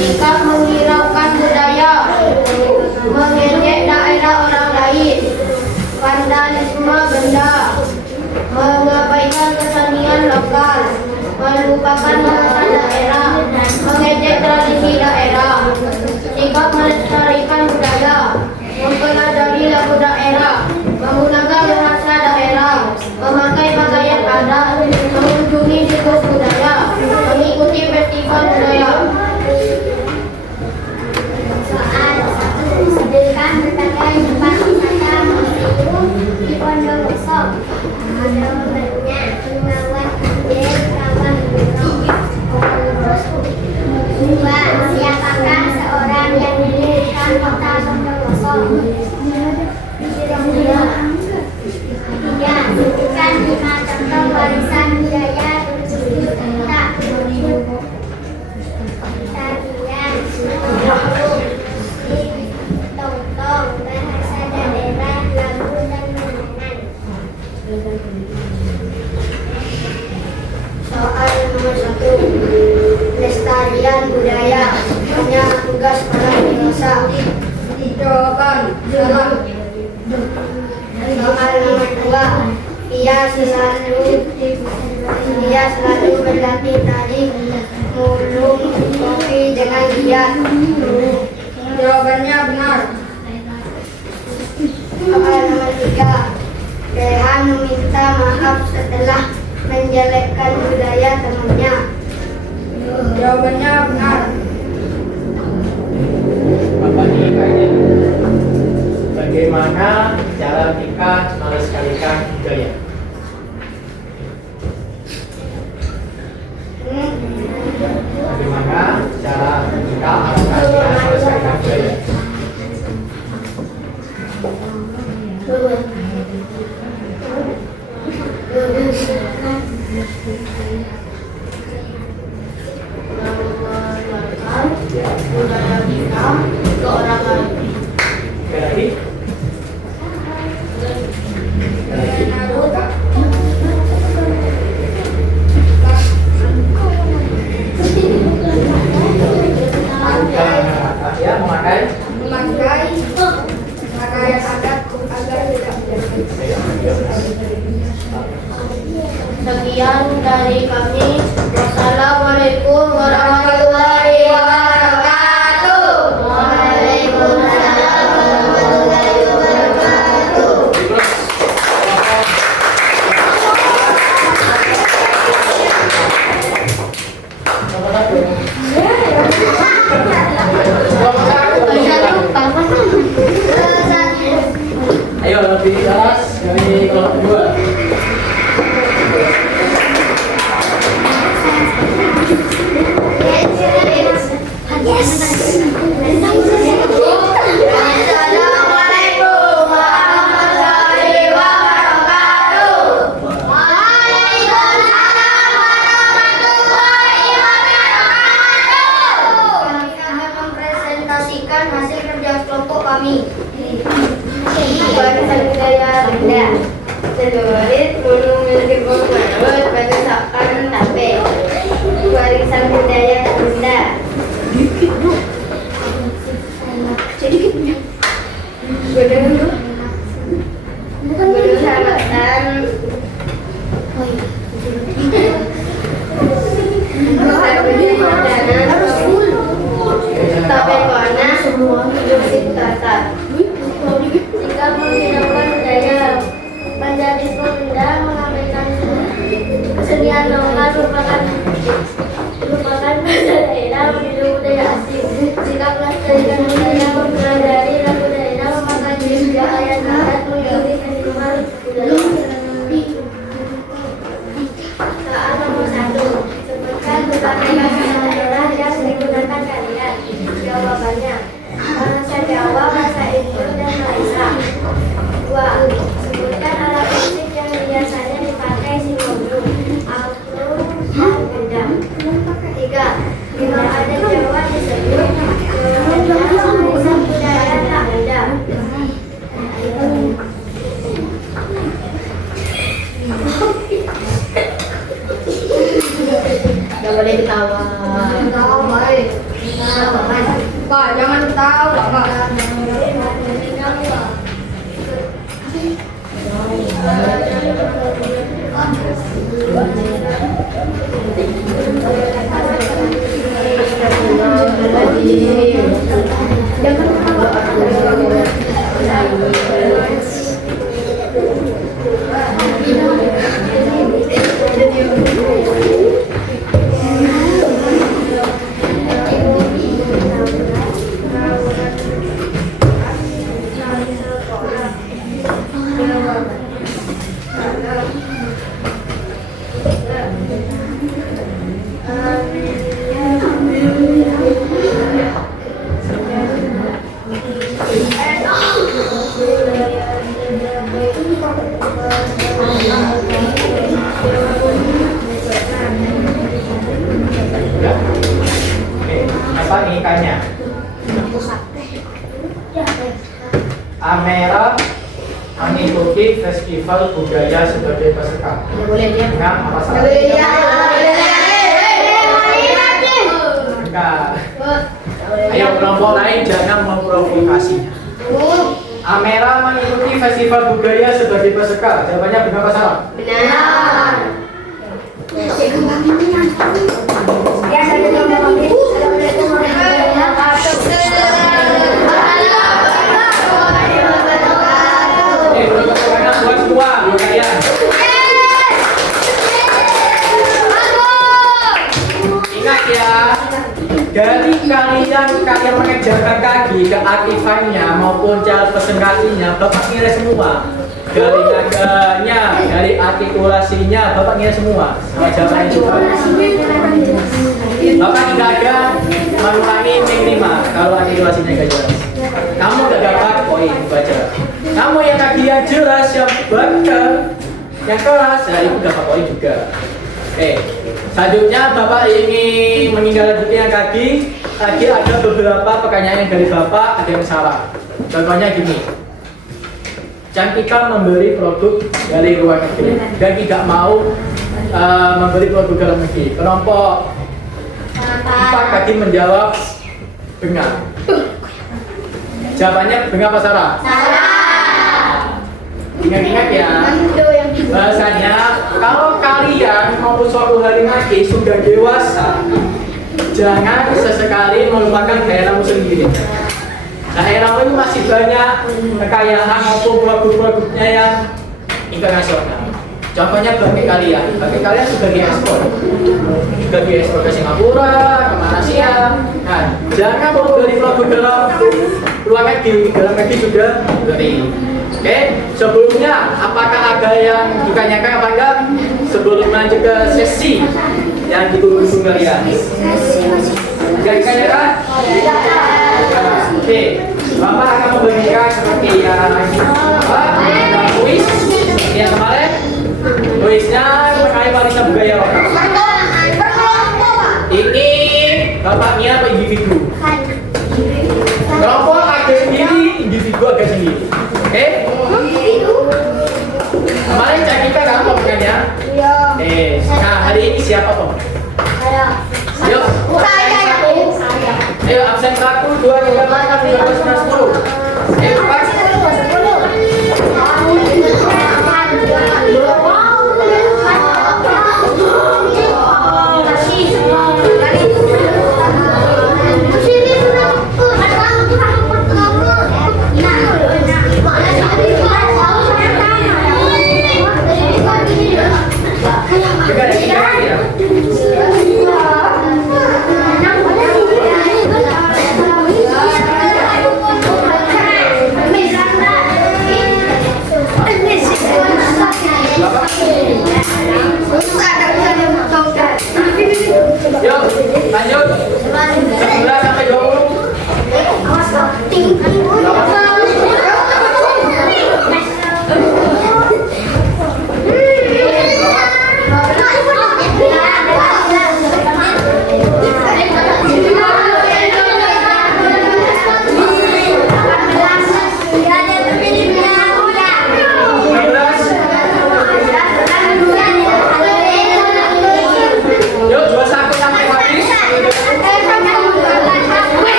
Sikap menghiraukan budaya, mengejek daerah orang lain, vandalisme benda, mengabaikan kesenian lokal, melupakan bahasa daerah, mengejek tradisi daerah, sikap melestarikan budaya, mempelajari lagu daerah, menggunakan bahasa daerah, memakai pakaian adat, mengunjungi situs budaya, mengikuti festival budaya. soal disediakan berbagai tempat wisata museum di Bondowoso. Ada banyak mengawal banjir rawan gunung. Dua, siapakah seorang yang mendirikan kota Bondowoso? Tiga, sebutkan 5 contoh warisan budaya bercerita. Tarian, tong-tong, bahasa daerah, lagu dan mainan. Soal nomor 1, lestarian budaya hanya tugas para dewasa. Jawaban salah. Soal nomor 2, ia selalu berlatih tari mulung kopi dengan giat. Jawabannya benar. Soal nomor 3, Rehan meminta maaf setelah menjelekkan budaya temannya. Jawabannya benar. Bapak ini kayaknya bagaimana cara kita melestarikan budaya? Bagaimana cara kita melestarikan budaya? Budaya kita ke orang lain. Berarti ya memakai pakaian adat agar tidak Sekian dari kami. Wassalamualaikum warahmatullahi wabarakatuh. Waalaikumsalam warahmatullahi wabarakatuh. Nomor satu. Lupa, hasil kerja kelompok kami. Warisan budaya Benda. Selurit memiliki pengaruh pada sakan tape. Warisan budaya Benda. Bersahabatan. Tapi warna semua musik kata. Jika menghidupkan budaya menjadi pembeda mengabaikan kesenian lokal merupakan bahasa daerah menuju budaya asing. Jika melestarikan budaya mempelajari lagu daerah memakai juga ayat-ayat mengikuti festival budaya. Soal nomor 1, sebutkan berbagai bahasa daerah yang digunakan kalian. Jawabannya bahasa Jawa, bahasa Indo, dan Malaysia. 2. Sebutkan alat musik yang biasanya dipakai si Mondo, Afro, dan gendang. 3. Di ada Jawa disebut warisan budaya tak benda. Gak boleh ketawa. Pak, jangan ketawa, Pak. Apa nih ikannya? Amera mengikuti festival budaya sebagai peserta. Gak boleh dia. Enggak, apa salah? Enggak. Ayo kelompok lain jangan memprovokasinya. Amera mengikuti festival budaya sebagai peserta. Jawabannya benar apa salah? Benar. Buat semua kalian. Ingat ya, dari kalian mengejarkan kaki keaktifannya maupun cara presentasinya, Bapak ngira semua. Dari naganya, dari artikulasinya, Bapak ngira semua. Sama jawabannya juga. Bapak tidak ada mengulangi yang 5 kalau artikulasinya gak jelas. Kamu udah dapat poin baca. Kamu yang kakinya jelas, yang baca, yang keras, ya itu dapat poin juga. Oke, selanjutnya Bapak ingin menindaklanjuti yang kaki. Tadi ada beberapa pertanyaan yang dari Bapak, ada yang salah. Contohnya gini, Cantika membeli produk dari luar negeri dan tidak mau membeli produk dalam negeri. Kelompok 4 tadi menjawab benar. Jawabannya benar apa salah? Salah. Ingat-ingat ya, bahasanya kalau kalian mau suatu hari nanti sudah dewasa, jangan sesekali melupakan daerahmu sendiri. Daerahmu itu masih banyak kekayaan maupun produk-produknya yang internasional. Contohnya bagi kalian sudah diekspor ke Singapura, ke Malaysia. Nah, jangan mau beli produk dalam luar negeri, dalam negeri sudah beli. Oke, sebelumnya apakah ada yang ditanyakan apa enggak? Sebelum lanjut ke sesi yang ditunggu kalian. Tidak ditanyakan? Oke, Bapak akan memberikan seperti yang kuis yang kemarin. Kuisnya mengenai warisan budaya lokal. Ini Bapaknya apa individu? Kelompok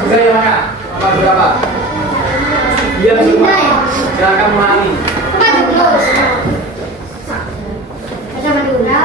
Budaya mana? Apa berapa? Iya semua. Silakan mengulangi. Ada Madura.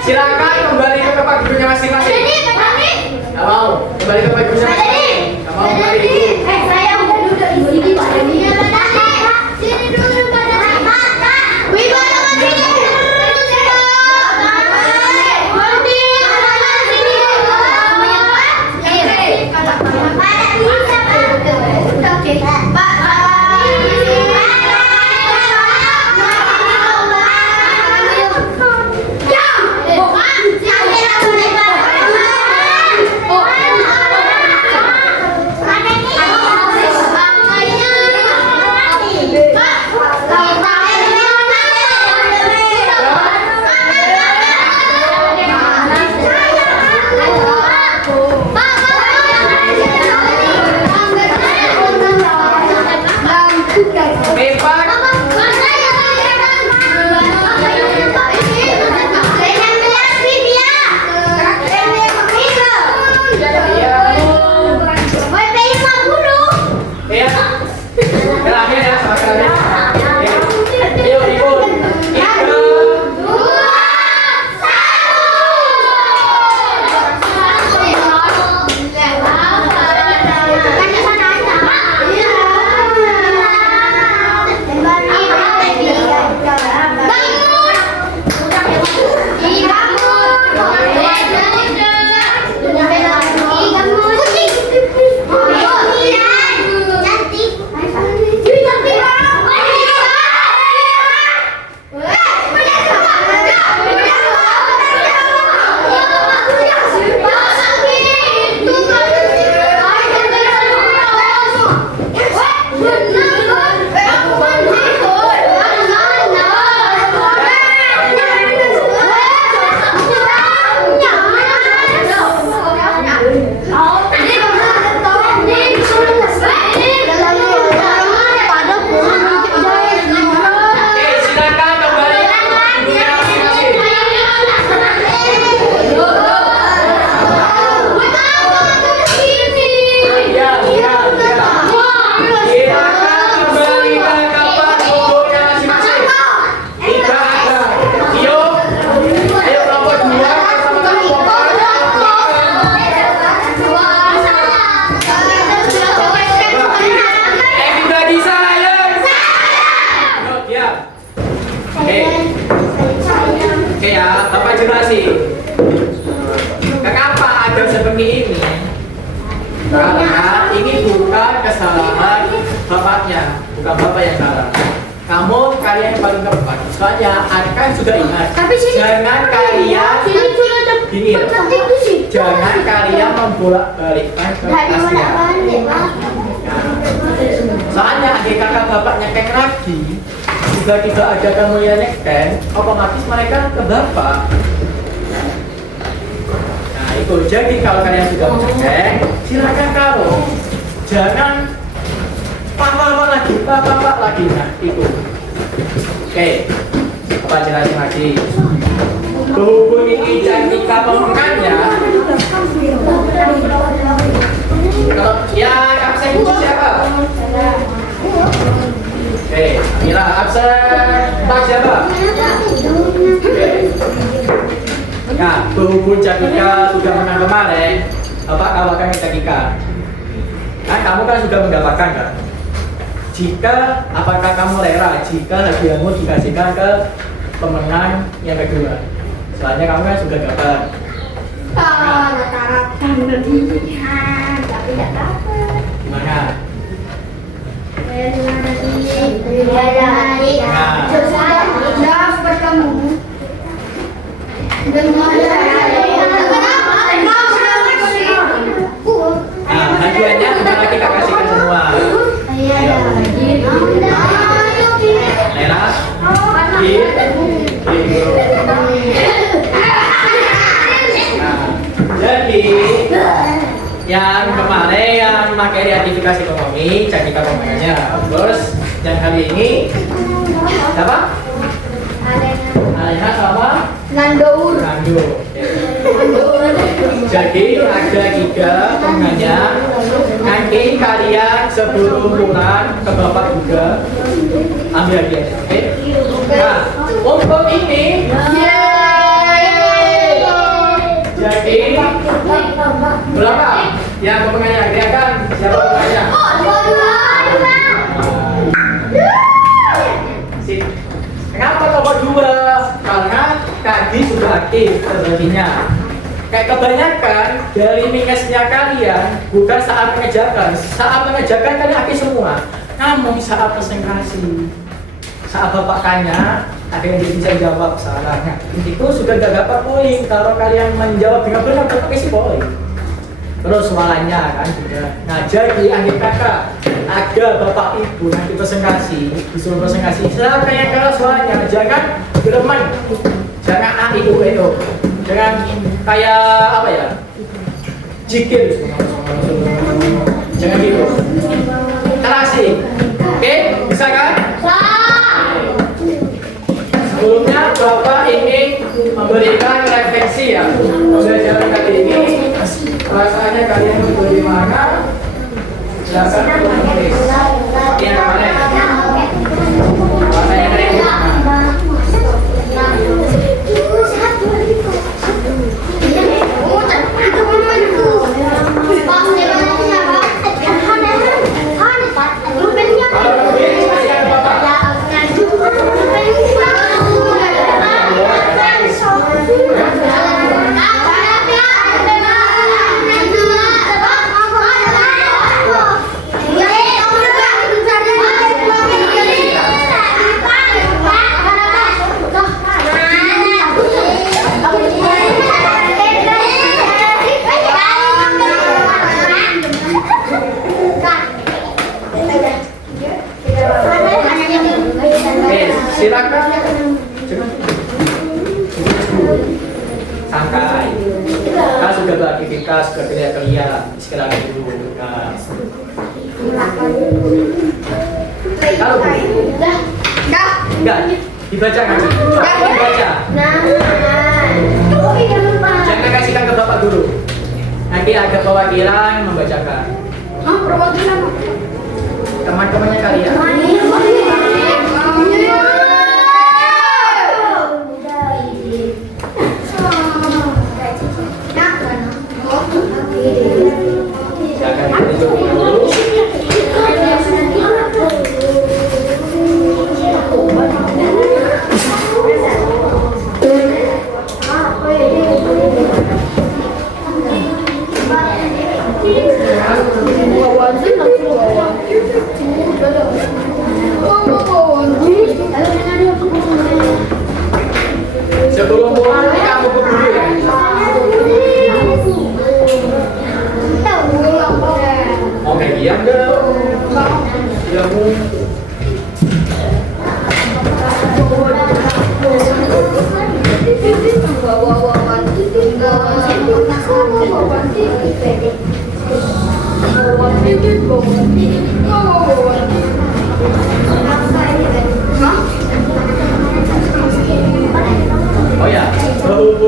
Silakan kembali ke tempat duduknya masing-masing. Nggak mau. Kembali ke tempat duduknya masing-masing. Nggak mau kembali. Saya udah duduk di sini Pak Dani. Sini dulu Pak Dani. Wibawa bukan bapak yang salah. Kamu kalian yang paling tepat. Soalnya akan juga ingat. Tapi sini Jangan kalian sini sudah ada gini loh. penting tuh sih. Jangan kalian membolak-balikkan ke Dari mana Asia. balik, Pak? Soalnya adik kakak bapak nyekeng lagi, juga tidak ada kamu yang nyekeng, otomatis mereka ke bapak. Nah itu, jadi kalau kalian sudah nyekeng, silakan kalau jangan pak lagi. Nah itu. Oke, apa jelasin lagi? Berhubung ini Cantika pemenangnya, kalau ya absen itu siapa? Oke, Mila absen tak siapa? Oke. Nah, berhubung Cantika sudah menang kemarin, apa kawakan Cantika? Kan kamu kan sudah mendapatkan kan? Jika apakah kamu rela jika hadiahmu dikasihkan ke pemenang yang kedua? Soalnya kamu kan sudah dapat. Tapi tidak dapat. Gimana? Sudah seperti kamu. Nah, hadiahnya bentar lagi kita kasihkan semua. Rela? Jadi yang kemarin yang materi aktivitas ekonomi Cantika pemenangnya. Terus yang kali ini siapa? Alena sama Nandour. Nando. Jadi ada 3 pemenangnya. Nanti kalian sebelum pulang ke bapak juga ambil hadiahnya, oke? Nah, untuk ini jadi berapa? Yang pemenangnya gerakan siapa pemenangnya? Sip. Kenapa nomor 2? Karena tadi sudah aktif terjadinya. Kayak kebanyakan dari minusnya kalian bukan saat mengerjakan. Saat mengerjakan kalian aktif semua. Namun saat presentasi, saat bapak tanya, ada yang bisa jawab salahnya. Itu sudah gak dapat poin. Kalau kalian menjawab dengan benar, dapat isi poin. Terus suaranya kan juga. Nah jadi adik kakak ada bapak ibu nanti presentasi, disuruh presentasi. Silakan yang kalah suaranya, jangan bermain, jangan a i u e o, jangan kayak apa ya, jikir, jangan gitu. Terasi, oke, bisa kan? Sebelumnya bapak ingin memberikan refleksi ya, pembelajaran kali ini. Rasanya kalian bagaimana? Silakan menulis. Yang mana? Mana yang ini? Silakan. Santai. Kan sudah beraktivitas, sudah kerja sekali dulu. Nah. Kalau enggak dibaca kan? Dibaca. Jangan kasihkan ke bapak dulu. Nanti ada perwakilan membacakan. Perwakilan Teman-temannya kalian. Silakan duduk dulu.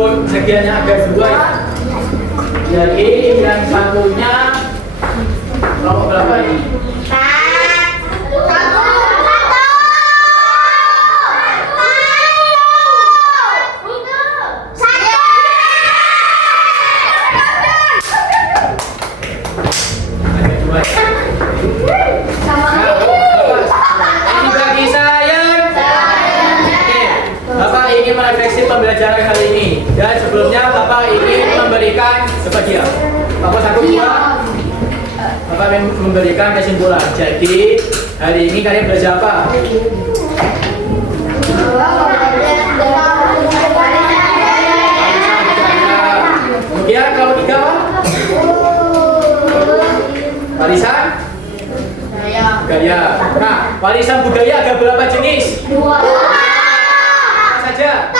meskipun bagiannya ada dua ya. Jadi yang satunya kelompok berapa ini? Ada dua ya? Ini bagi saya. Oke, Bapak ingin merefleksi pembelajaran kali ini. Dan sebelumnya Bapak ingin memberikan sebagian. Bapak satu dua. Bapak ingin memberikan kesimpulan. Jadi hari ini kalian belajar apa? Kemudian kalau tiga apa? Warisan budaya. Nah, warisan budaya ada berapa jenis? Dua. Apa saja?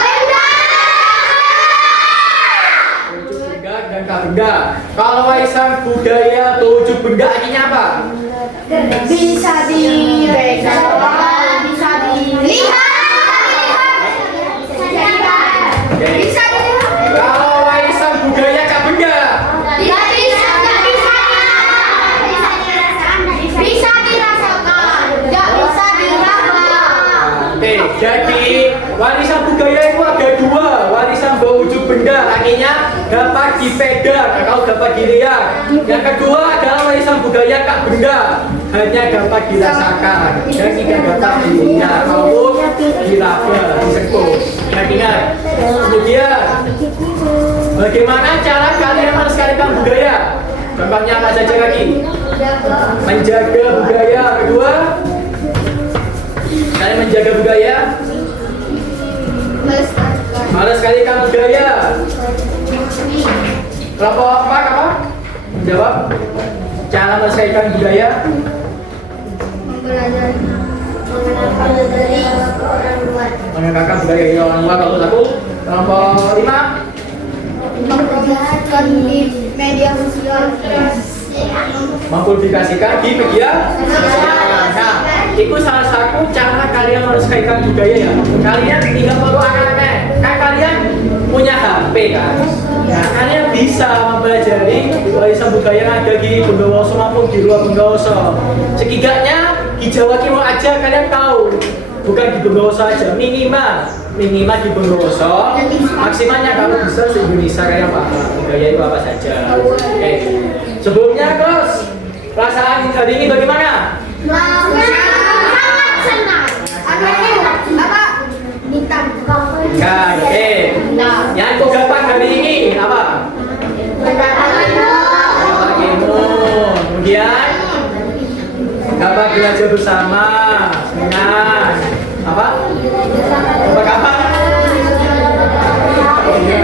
Tujuh benda dan kabenda. Kalau warisan budaya tujuh benda artinya apa? Bisa direka, bisa dilihat. Oke. Kalau warisan budaya kabenda. Oke, jadi warisan budaya itu ada dua, warisan berwujud benda, artinya dapat dipegang atau dapat dilihat. Yang kedua adalah warisan budaya tak benda, hanya dapat dirasakan dan tidak dapat dilihat maupun diraba, disentuh. Ingat. Kemudian, bagaimana cara kalian melestarikan budaya? Contohnya apa saja lagi? Menjaga budaya. Kedua, kalian menjaga budaya. Melestarikan budaya. Kelompok empat apa? Menjawab. Cara melestarikan budaya. Mengenalkan budaya dari orang luar. Kelompok satu. Kelompok lima. Memperlihatkan di media sosial. Mempublikasikan di media sosial. Nah, itu salah satu cara kalian melestarikan budaya ya. Kalian tidak perlu aneh-aneh. Kan kalian punya HP kan. Nah, kalian bisa mempelajari warisan budaya yang ada di Bondowoso maupun di luar Bondowoso. Setidaknya di Jawa Timur aja kalian tahu. Bukan di Bondowoso aja, minimal di Bondowoso. Maksimalnya kalau bisa se-Indonesia kalian paham budaya itu apa saja. Oke. Sebelumnya, Kos, perasaan hari ini bagaimana? Sangat senang. Nah, oke. Yang kau dapat hari ini apa? Bagimu. Kemudian dapat belajar bersama. Senang. Apa? Dapat apa? Oke.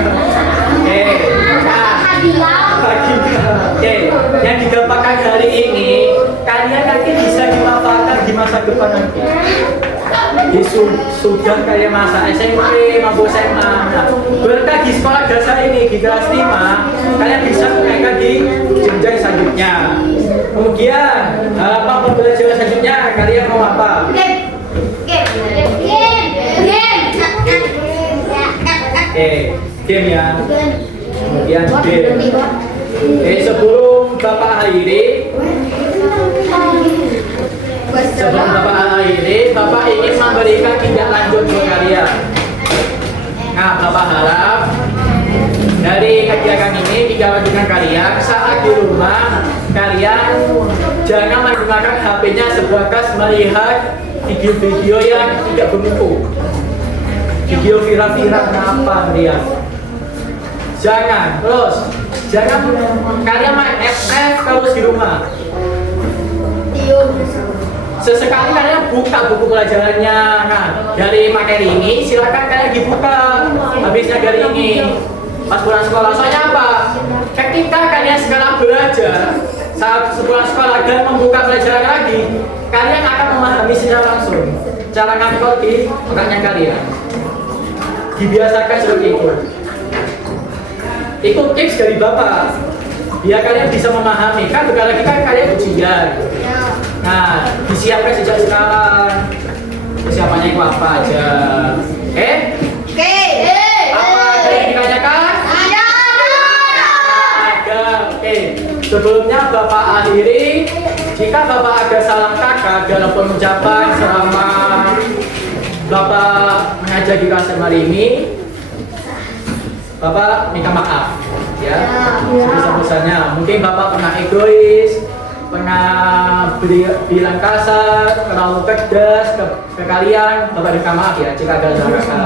Oke, yang didapatkan hari ini kalian nanti bisa dimanfaatkan di masa depan nanti. Sudah kayak masa SMP maupun SMA. Nah, berkah di sekolah dasar ini di kelas 5 kalian bisa menggunakan di jenjang selanjutnya. Kemudian harapan pembelajaran selanjutnya kalian mau apa? Game ya. Kemudian game. Sebelum Bapak akhiri, Bapak ingin memberikan tindak lanjut ke kalian. Nah, Bapak harap dari kegiatan ini tindak lanjutkan kalian saat di rumah kalian jangan menggunakan HP-nya sebatas melihat video-video yang tidak bermutu. Video viral-viral kenapa melihat? Jangan kalian main FF terus di rumah. Sesekali kalian buka buku pelajarannya. Nah, dari materi ini silakan kalian dibuka habisnya dari ini pas pulang sekolah. Soalnya apa? Ketika kalian sekarang belajar saat sepulang sekolah dan membuka pelajaran lagi, kalian akan memahami secara langsung cara ngangkut di otaknya kalian. Dibiasakan seperti itu. Itu tips dari Bapak biar kalian bisa memahami. Kan bentar lagi kan kalian ujian. Nah, disiapkan sejak sekarang. Persiapannya itu apa aja? Oke? Apa ada yang ditanyakan? Sebelumnya Bapak akhiri, jika Bapak ada salah kata dalam pengucapan selama Bapak mengajar di kelas hari ini, Bapak minta maaf ya. Sebesar-besarnya. Mungkin Bapak pernah egois, pernah bilang kasar, terlalu tegas ke kalian. Bapak minta maaf ya jika ada salah kata.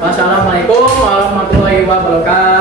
Wassalamualaikum warahmatullahi wabarakatuh.